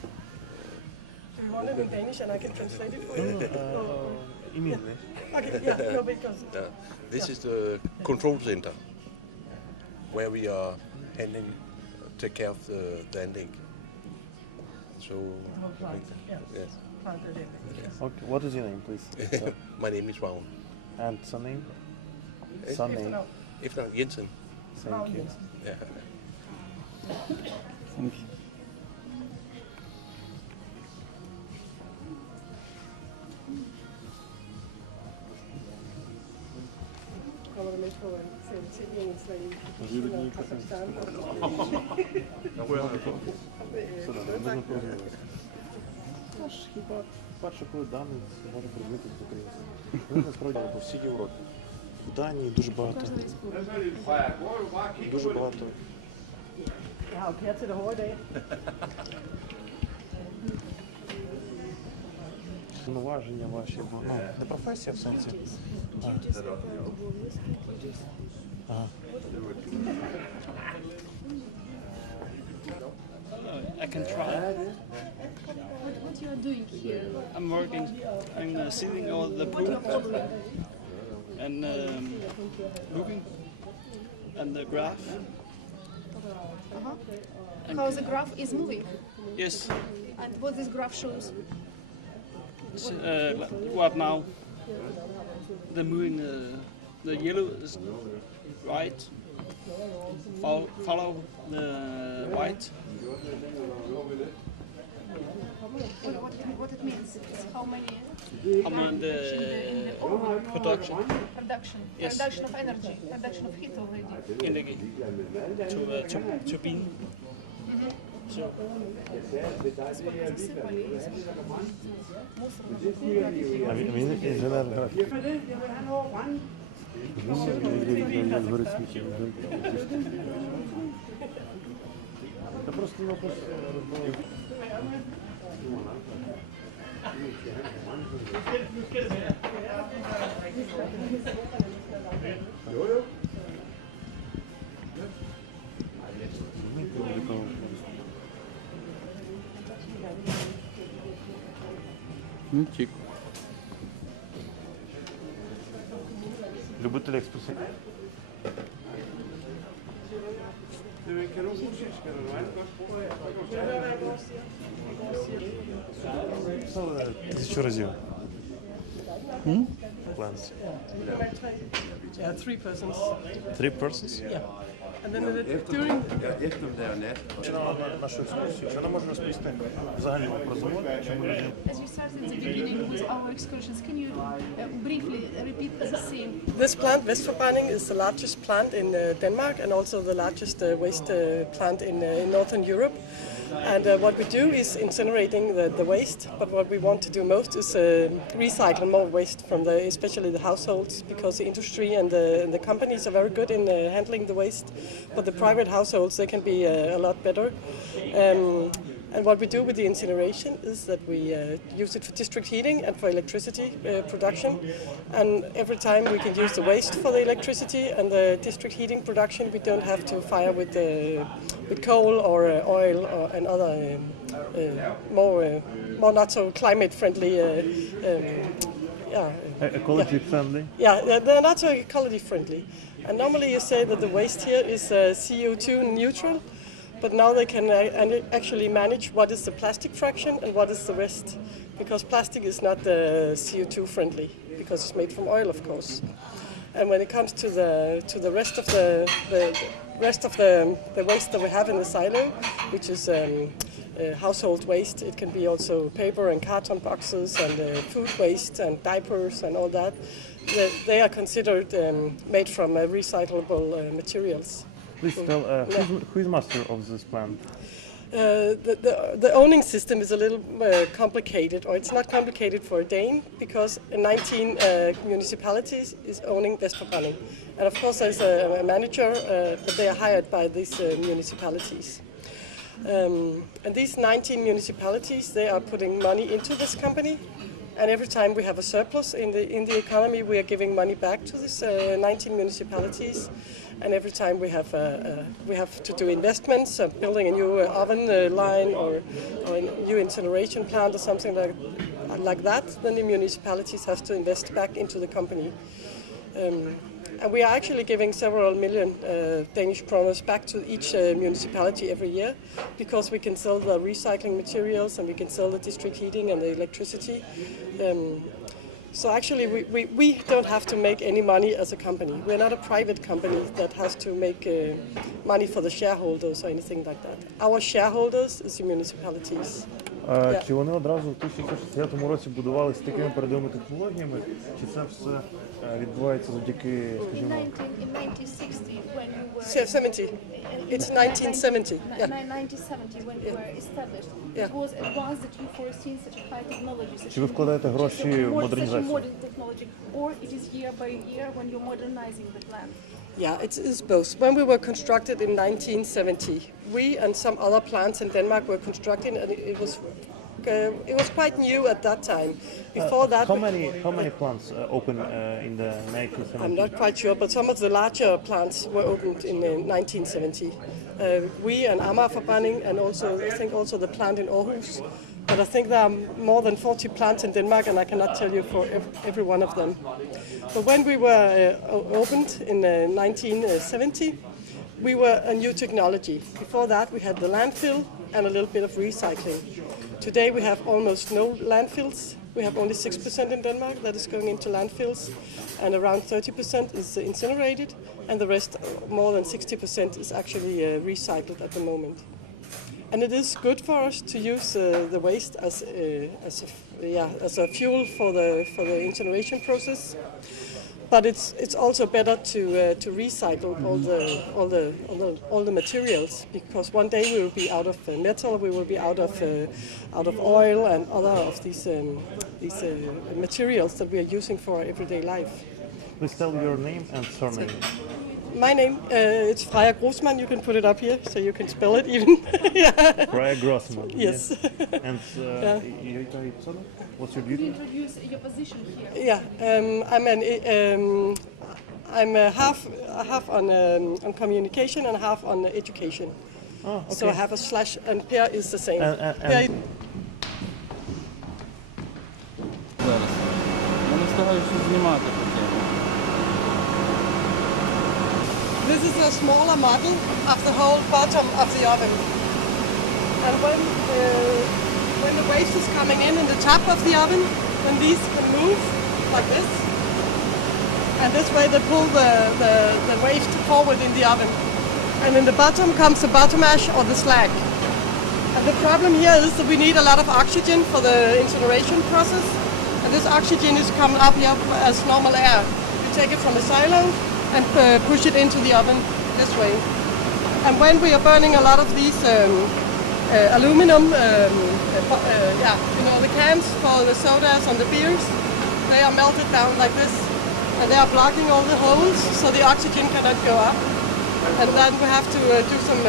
Do you want it in Danish and I can translate it for you? In English. Okay, yeah, no, because... This is the control center where we are take care of the ending. So, yes. Okay, what is your name, please? My name is Ravn. And surname? Surname? Efter Jensen. Thank you. Yeah. Thank you. Kommer du med på en tv-indslag i Kazakhstan? Хіба перше, коли дані може прибути з українців. Вони насправді по всій Європі. В Данії дуже багато. Дуже багато. Jeg har jo kært til det hårde i dag. Повноваження ваші, не професія в сенсі. Ага. I can try. What you are doing here? I'm working. I'm sitting over the pool and looking at the graph. How the graph is moving? Yes. And what this graph shows? It's, what now? The moving. The yellow is right. Follow the white. What it means? It's how many? How many production? Production. Yes. Production of energy. Production of heat already. Energy to be. So. А він інженер графіки. Це просто вопрос розмови. Любитель експресії. Тисячу разів. Plans. Yeah, 3 persons. 3 persons? Yeah. And then during... Нашу екскурсію. Що нам можна розповісти взагалі про завод? Чому люди... As you started in the beginning with our excursions, can you briefly repeat the same? This plant, Vestforbrænding, is the largest plant in Denmark and also the largest waste plant in Northern Europe. And what we do is incinerating the waste, but what we want to do most is recycle more waste from especially the households, because the industry and the companies are very good in handling the waste, but the private households, they can be a lot better. And what we do with the incineration is that we use it for district heating and for electricity production. And every time we can use the waste for the electricity and the district heating production, we don't have to fire with coal or oil and other more not so climate friendly. Ecology friendly? Yeah, they're not so ecology friendly. And normally you say that the waste here is CO2 neutral. But now they can actually manage what is the plastic fraction and what is the rest, because plastic is not CO2 friendly because it's made from oil, of course. And when it comes to the rest of the waste that we have in the silo, which is household waste, it can be also paper and carton boxes and food waste and diapers and all that. They are considered made from recyclable materials. Please tell, who is master of this plant? The owning system is a little complicated, or it's not complicated for a Dane, because 19 municipalities is owning Vestforbrænding. And of course there's a manager, but they are hired by these municipalities. And these 19 municipalities, they are putting money into this company. And every time we have a surplus in the economy, we are giving money back to these 19 municipalities. And every time we have to do investments, building a new oven line or a new incineration plant or something like that, then the municipalities have to invest back into the company. And we are actually giving several million Danish kroners back to each municipality every year, because we can sell the recycling materials and we can sell the district heating and the electricity. So actually we don't have to make any money as a company. We're not a private company that has to make money for the shareholders or anything like that. Our shareholders is the municipalities. Чи вони одразу в 1960 році будувалися з такими передовими технологіями, чи це все відбувається завдяки, скажімо... In 1960, when you were... 70. It's 1970. 1970, when you were established. It was advanced that you foreseen such a high technology. Чи ви вкладаєте гроші в модернізацію? Modern technology, or it is year by year when you're modernizing the plant? Yeah, it is both. When we were constructed in 1970, we and some other plants in Denmark were constructed, and it was it was quite new at that time. Before that, how many plants opened in the 1970s? I'm not quite sure, but some of the larger plants were opened in 1970. We and Amagerforbrænding, and also I think also the plant in Aarhus. But I think there are more than 40 plants in Denmark, and I cannot tell you for every one of them. But when we were opened in 1970, we were a new technology. Before that, we had the landfill and a little bit of recycling. Today, we have almost no landfills. We have only 6% in Denmark that is going into landfills, and around 30% is incinerated, and the rest, more than 60%, is actually recycled at the moment. And it is good for us to use the waste as a fuel for the incineration process. But it's also better to recycle all the materials, because one day we will be out of metal, we will be out of oil and other of these materials that we are using for our everyday life. Please tell your name and surname. My name, it's Freya Grossman. You can put it up here so you can spell it even. Yeah. Freya Grossman. Yes. And what's your duty? Introduce your position here. Yeah, I'm half on communication and half on education. Oh, okay. So I have a slash, and Per is the same. This is a smaller model of the whole bottom of the oven. And when the waste is coming in the top of the oven, then these can move like this. And this way they pull the waste forward in the oven. And in the bottom comes the bottom ash or the slag. And the problem here is that we need a lot of oxygen for the incineration process. And this oxygen is coming up here as normal air. You take it from the silo and push it into the oven this way. And when we are burning a lot of these aluminum, the cans for the sodas and the beers, they are melted down like this, and they are blocking all the holes, so the oxygen cannot go up. And then we have to do some,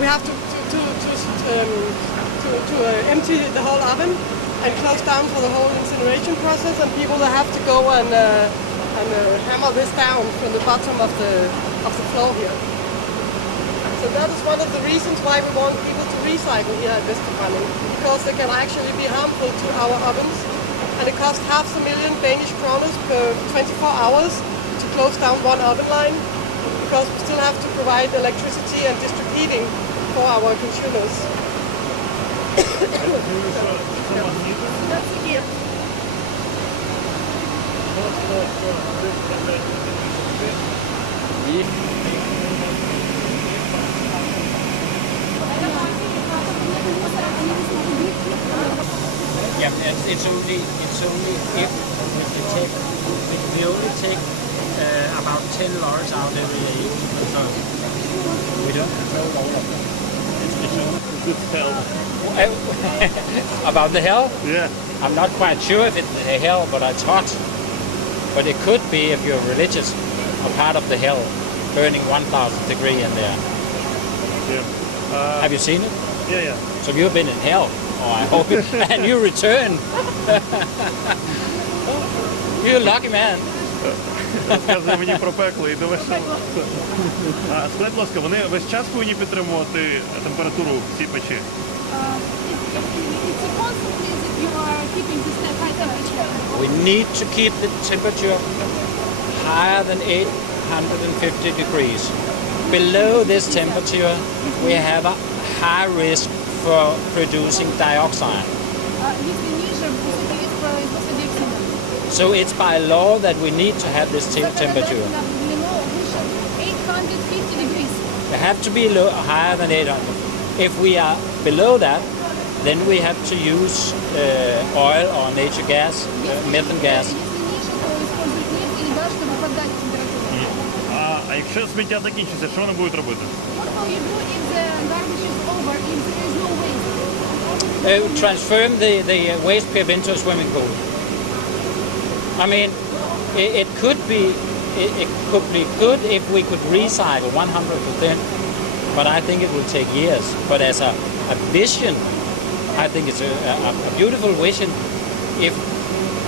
we have to empty the whole oven and close down for the whole incineration process, and people that have to go and hammer this down from the bottom of the floor here. So that is one of the reasons why we want people to recycle here at Vestforbrænding, because they can actually be harmful to our ovens, and it costs 500,000 Danish kroner per 24 hours to close down one oven line, because we still have to provide electricity and district heating for our consumers. That's here. Yeah, it's only if we only take about 10 lorries out every day. So we don't control all of them. It's good hell. About the hell? Yeah. I'm not quite sure if it's a hell, but it's hot. But it could be, if you're religious, a part of the hell, burning 1,000 degrees in there. Yeah. Have you seen it? Yeah. So you've been in hell, I hope, and you return. You're a lucky man. Розказує мені про пекло і до весело. Скажіть, будь ласка, вони весь час повинні підтримувати температуру в цій печі? We need to keep the temperature higher than 850 degrees. Below this temperature, we have a high risk for producing dioxide. So it's by law that we need to have this temperature. We have to be higher than 800. If we are below that, then we have to use oil or natural gas, methane gas. А якщо сміття закінчиться, що вони будуть робити? Transform the waste pipe into a swimming pool. I mean, it could be good if we could recycle 100%, but I think it will take years. But as a vision, I think it's a beautiful vision if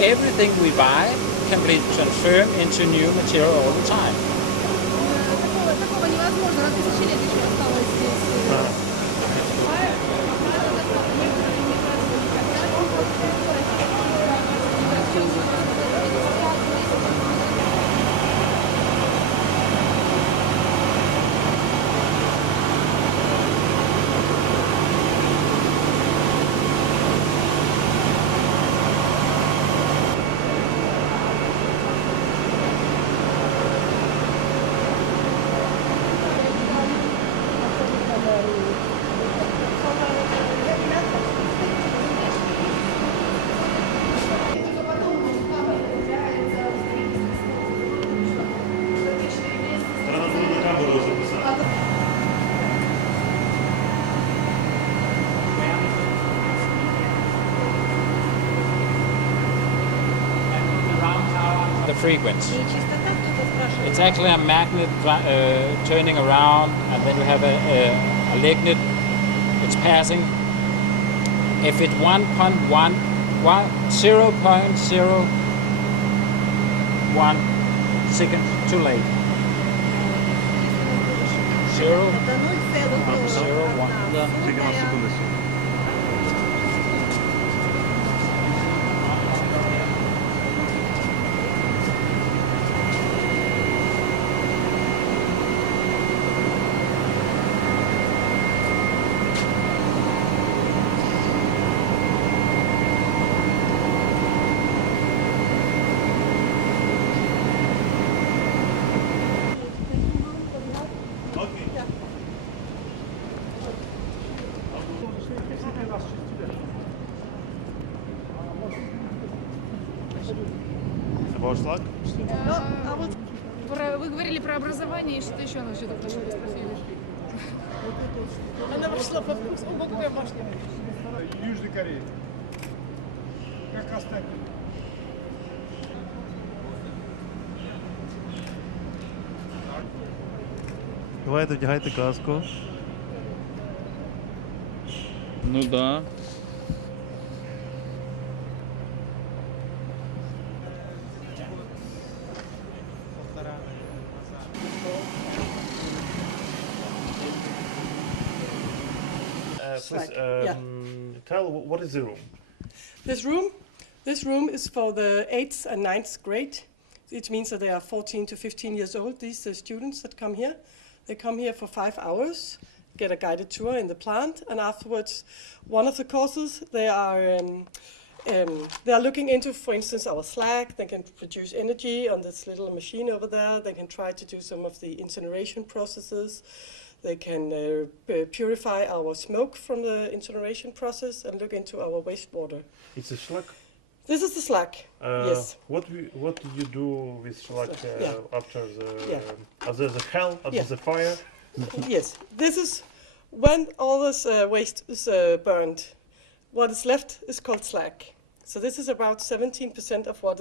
everything we buy can be transformed into new material all the time. Такого невозможно, на тысячелетия еще осталось здесь. The frequency. It's actually a magnet turning around, and then you have a lignet. It's passing. If it's 0.01 second too late. 0.01. Да, тільки на секунду. Вы говорили про образование и что-то еще насчет этого спросили. Она вошла по вкусу, какая башня. Южной Кореи. Как остальные. Давайте вдягайте каску. Ну да. Please tell what is the room? This room is for the 8th and 9th grade. It means that they are 14 to 15 years old, these students that come here. They come here for 5 hours, get a guided tour in the plant, and afterwards, one of the courses, they are looking into, for instance, our slag. They can produce energy on this little machine over there. They can try to do some of the incineration processes. They can purify our smoke from the incineration process and look into our wastewater. It's a slag? This is the slag, yes. What did you do with slag after the hell, after the fire? Yes, this is when all this waste is burned. What is left is called slag. So this is about 17% of what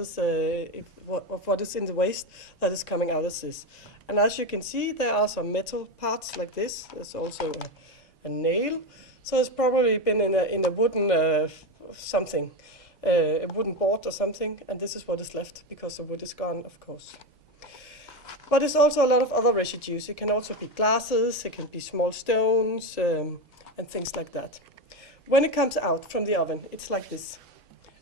is in the waste that is coming out as this. And as you can see, there are some metal parts like this. There's also a nail. So it's probably been in a wooden something, a wooden board or something. And this is what is left because the wood is gone, of course. But there's also a lot of other residues. It can also be glasses, it can be small stones, and things like that. When it comes out from the oven, it's like this.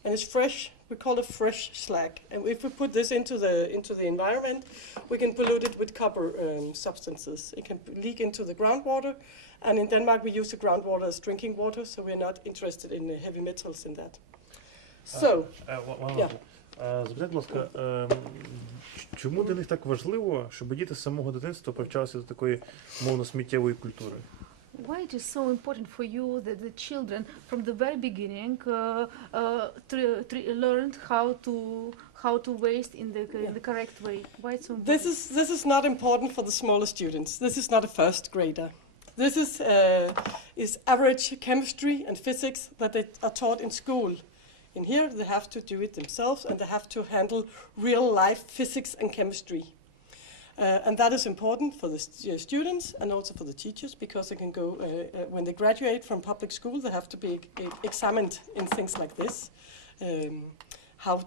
And it's fresh. We call it fresh slag. And if we put this into the environment, we can pollute it with copper substances. It can leak into the groundwater. And in Denmark, we use the groundwater as drinking water, so we're not interested in heavy metals in that. So, yeah. Запитайте, будь ласка, чому для них так важливо, щоб діти з самого дитинства привчалися до такої мовно-сміттєвої культури? Why it is so important for you that the children from the very beginning learned how to waste in the correct way? Why it's so important? This is not important for the smaller students. This is not a first grader. This is average chemistry and physics that they are taught in school. In here, they have to do it themselves, and they have to handle real-life physics and chemistry. And that is important for the students and also for the teachers, because they can go, when they graduate from public school, they have to be examined in things like this. How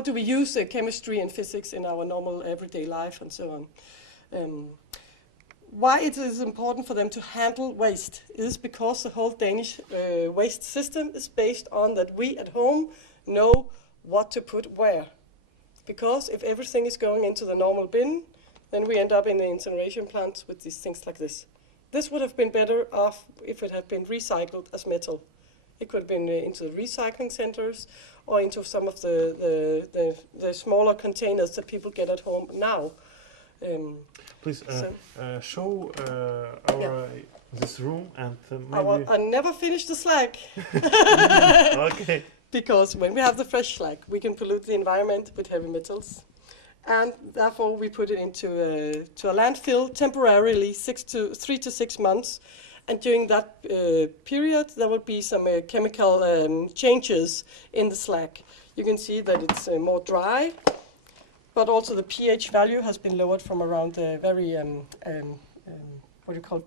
do we use chemistry and physics in our normal everyday life and so on. Why it is important for them to handle waste is because the whole Danish waste system is based on that we at home know what to put where. Because if everything is going into the normal bin, then we end up in the incineration plants with these things like this. This would have been better off if it had been recycled as metal. It could have been into the recycling centers or into some of the smaller containers that people get at home now. Please show this room and maybe... I never finished the slag. Okay. Because when we have the fresh slag, we can pollute the environment with heavy metals. And therefore we put it into a landfill temporarily, 3 to 6 months. And during that period, there will be some chemical changes in the slag. You can see that it's more dry, but also the pH value has been lowered from around very, what do you call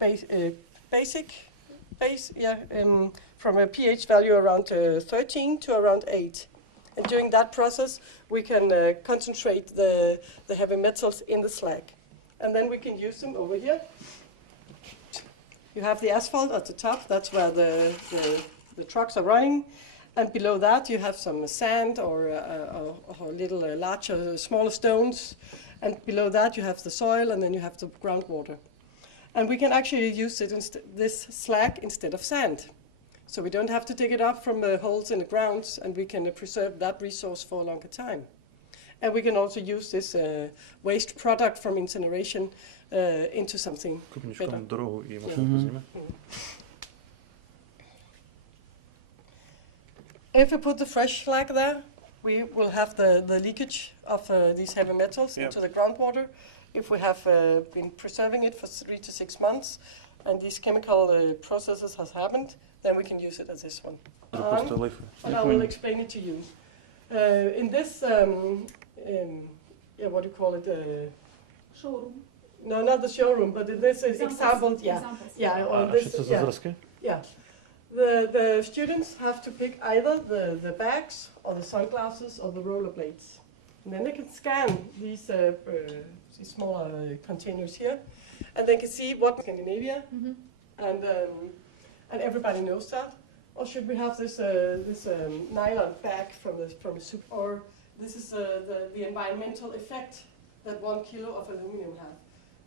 from a pH value around 13 to around 8. And during that process, we can concentrate the heavy metals in the slag. And then we can use them over here. You have the asphalt at the top, that's where the trucks are running. And below that you have some sand or little larger, smaller stones. And below that you have the soil, and then you have the groundwater. And we can actually use this slag instead of sand. So we don't have to dig it up from the holes in the ground, and we can preserve that resource for a longer time. And we can also use this waste product from incineration into something better. If we put the fresh slag there, we will have the leakage of these heavy metals into the groundwater. If we have been preserving it for 3 to 6 months, and these chemical processes has happened, then we can use it as this one. And I will explain it to you. In this, what do you call it? Showroom. No, not the showroom, but in this example, the students have to pick either the bags or the sunglasses or the rollerblades. And then they can scan these smaller containers here, and they can see what Scandinavia, and everybody knows that. Or should we have this nylon bag from a soup? Or this is the environmental effect that 1 kilo of aluminum have.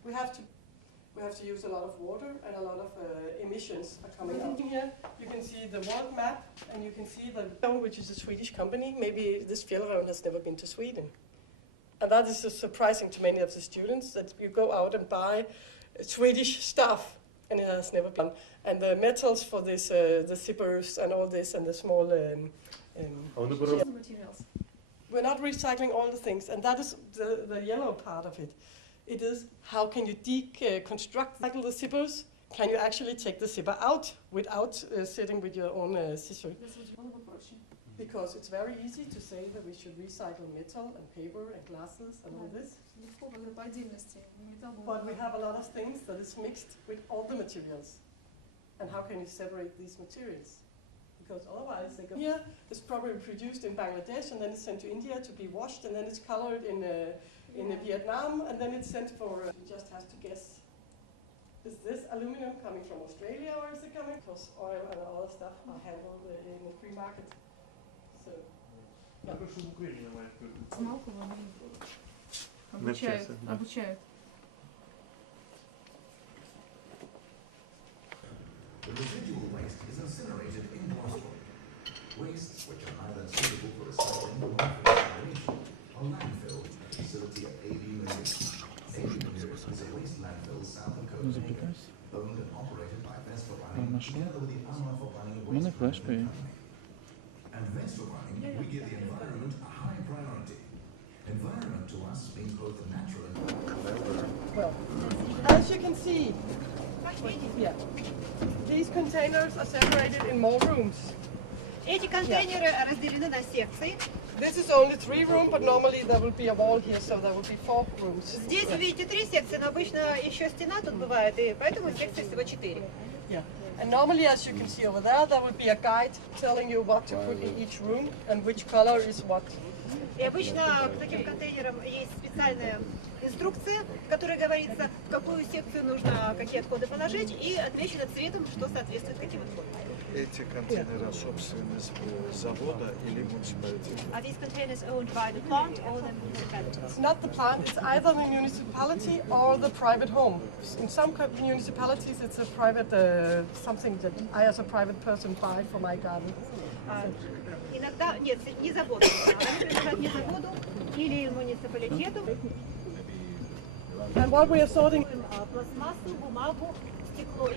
We have to use a lot of water, and a lot of emissions are coming out. Here you can see the world map, and you can see the which is a Swedish company. Maybe this Fjällräven has never been to Sweden. And that is surprising to many of the students, that you go out and buy Swedish stuff, and it has never been. And the metals for this, the zippers and all this, and the small materials. We're not recycling all the things, and that is the yellow part of it. It is how can you deconstruct the zippers? Can you actually take the zipper out without sitting with your own scissor? Because it's very easy to say that we should recycle metal and paper and glasses and all this. But we have a lot of things that is mixed with all the materials. And how can you separate these materials? Because otherwise they go here, it's probably produced in Bangladesh, and then it's sent to India to be washed, and then it's colored in Vietnam, and then it's sent for, you just have to guess. Is this aluminum coming from Australia, or is it coming? Because oil and other stuff are handled in the free market. So, Обучают. The residual waste is incinerated in Glasgow. Wastes which are either suitable for recycling or not for incineration are landfilled at the facility at AB Munich. AB Munich is a waste landfill south of Copenhagen, owned and operated by Vestforbundet, together with the Ammerforbundet Waste Company. And Vestforbundet, we give the environment a high priority. Environment to us means both the natural and... Well, as you can see, these containers are separated in more rooms. Эти контейнеры разделены на секции. This is only 3 rooms, but normally there will be a wall here, so there will be 4 rooms. Здесь вы видите 3 секции, но обычно еще стена тут бывает, и поэтому секций всего 4. Yeah. And normally, as you can see over there, there will be a guide telling you what to put in each room and which color is what. И обычно к таким контейнерам есть специальная инструкция, в которой говорится, в какую секцию нужно какие отходы положить, и отмечено цветом, что соответствует каким отходам. Эти контейнеры собственность завода или муниципалитета? Are these containers owned by the plant or the municipality? It's not the plant, it's either the municipality or the private home. In some municipalities, it's a private, something that I as a private person buy for my garden. Иногда, нет, не заводу, они принадлежат не заводу или муниципалитету. And what we are sorting пластмассу, бумагу, стекло.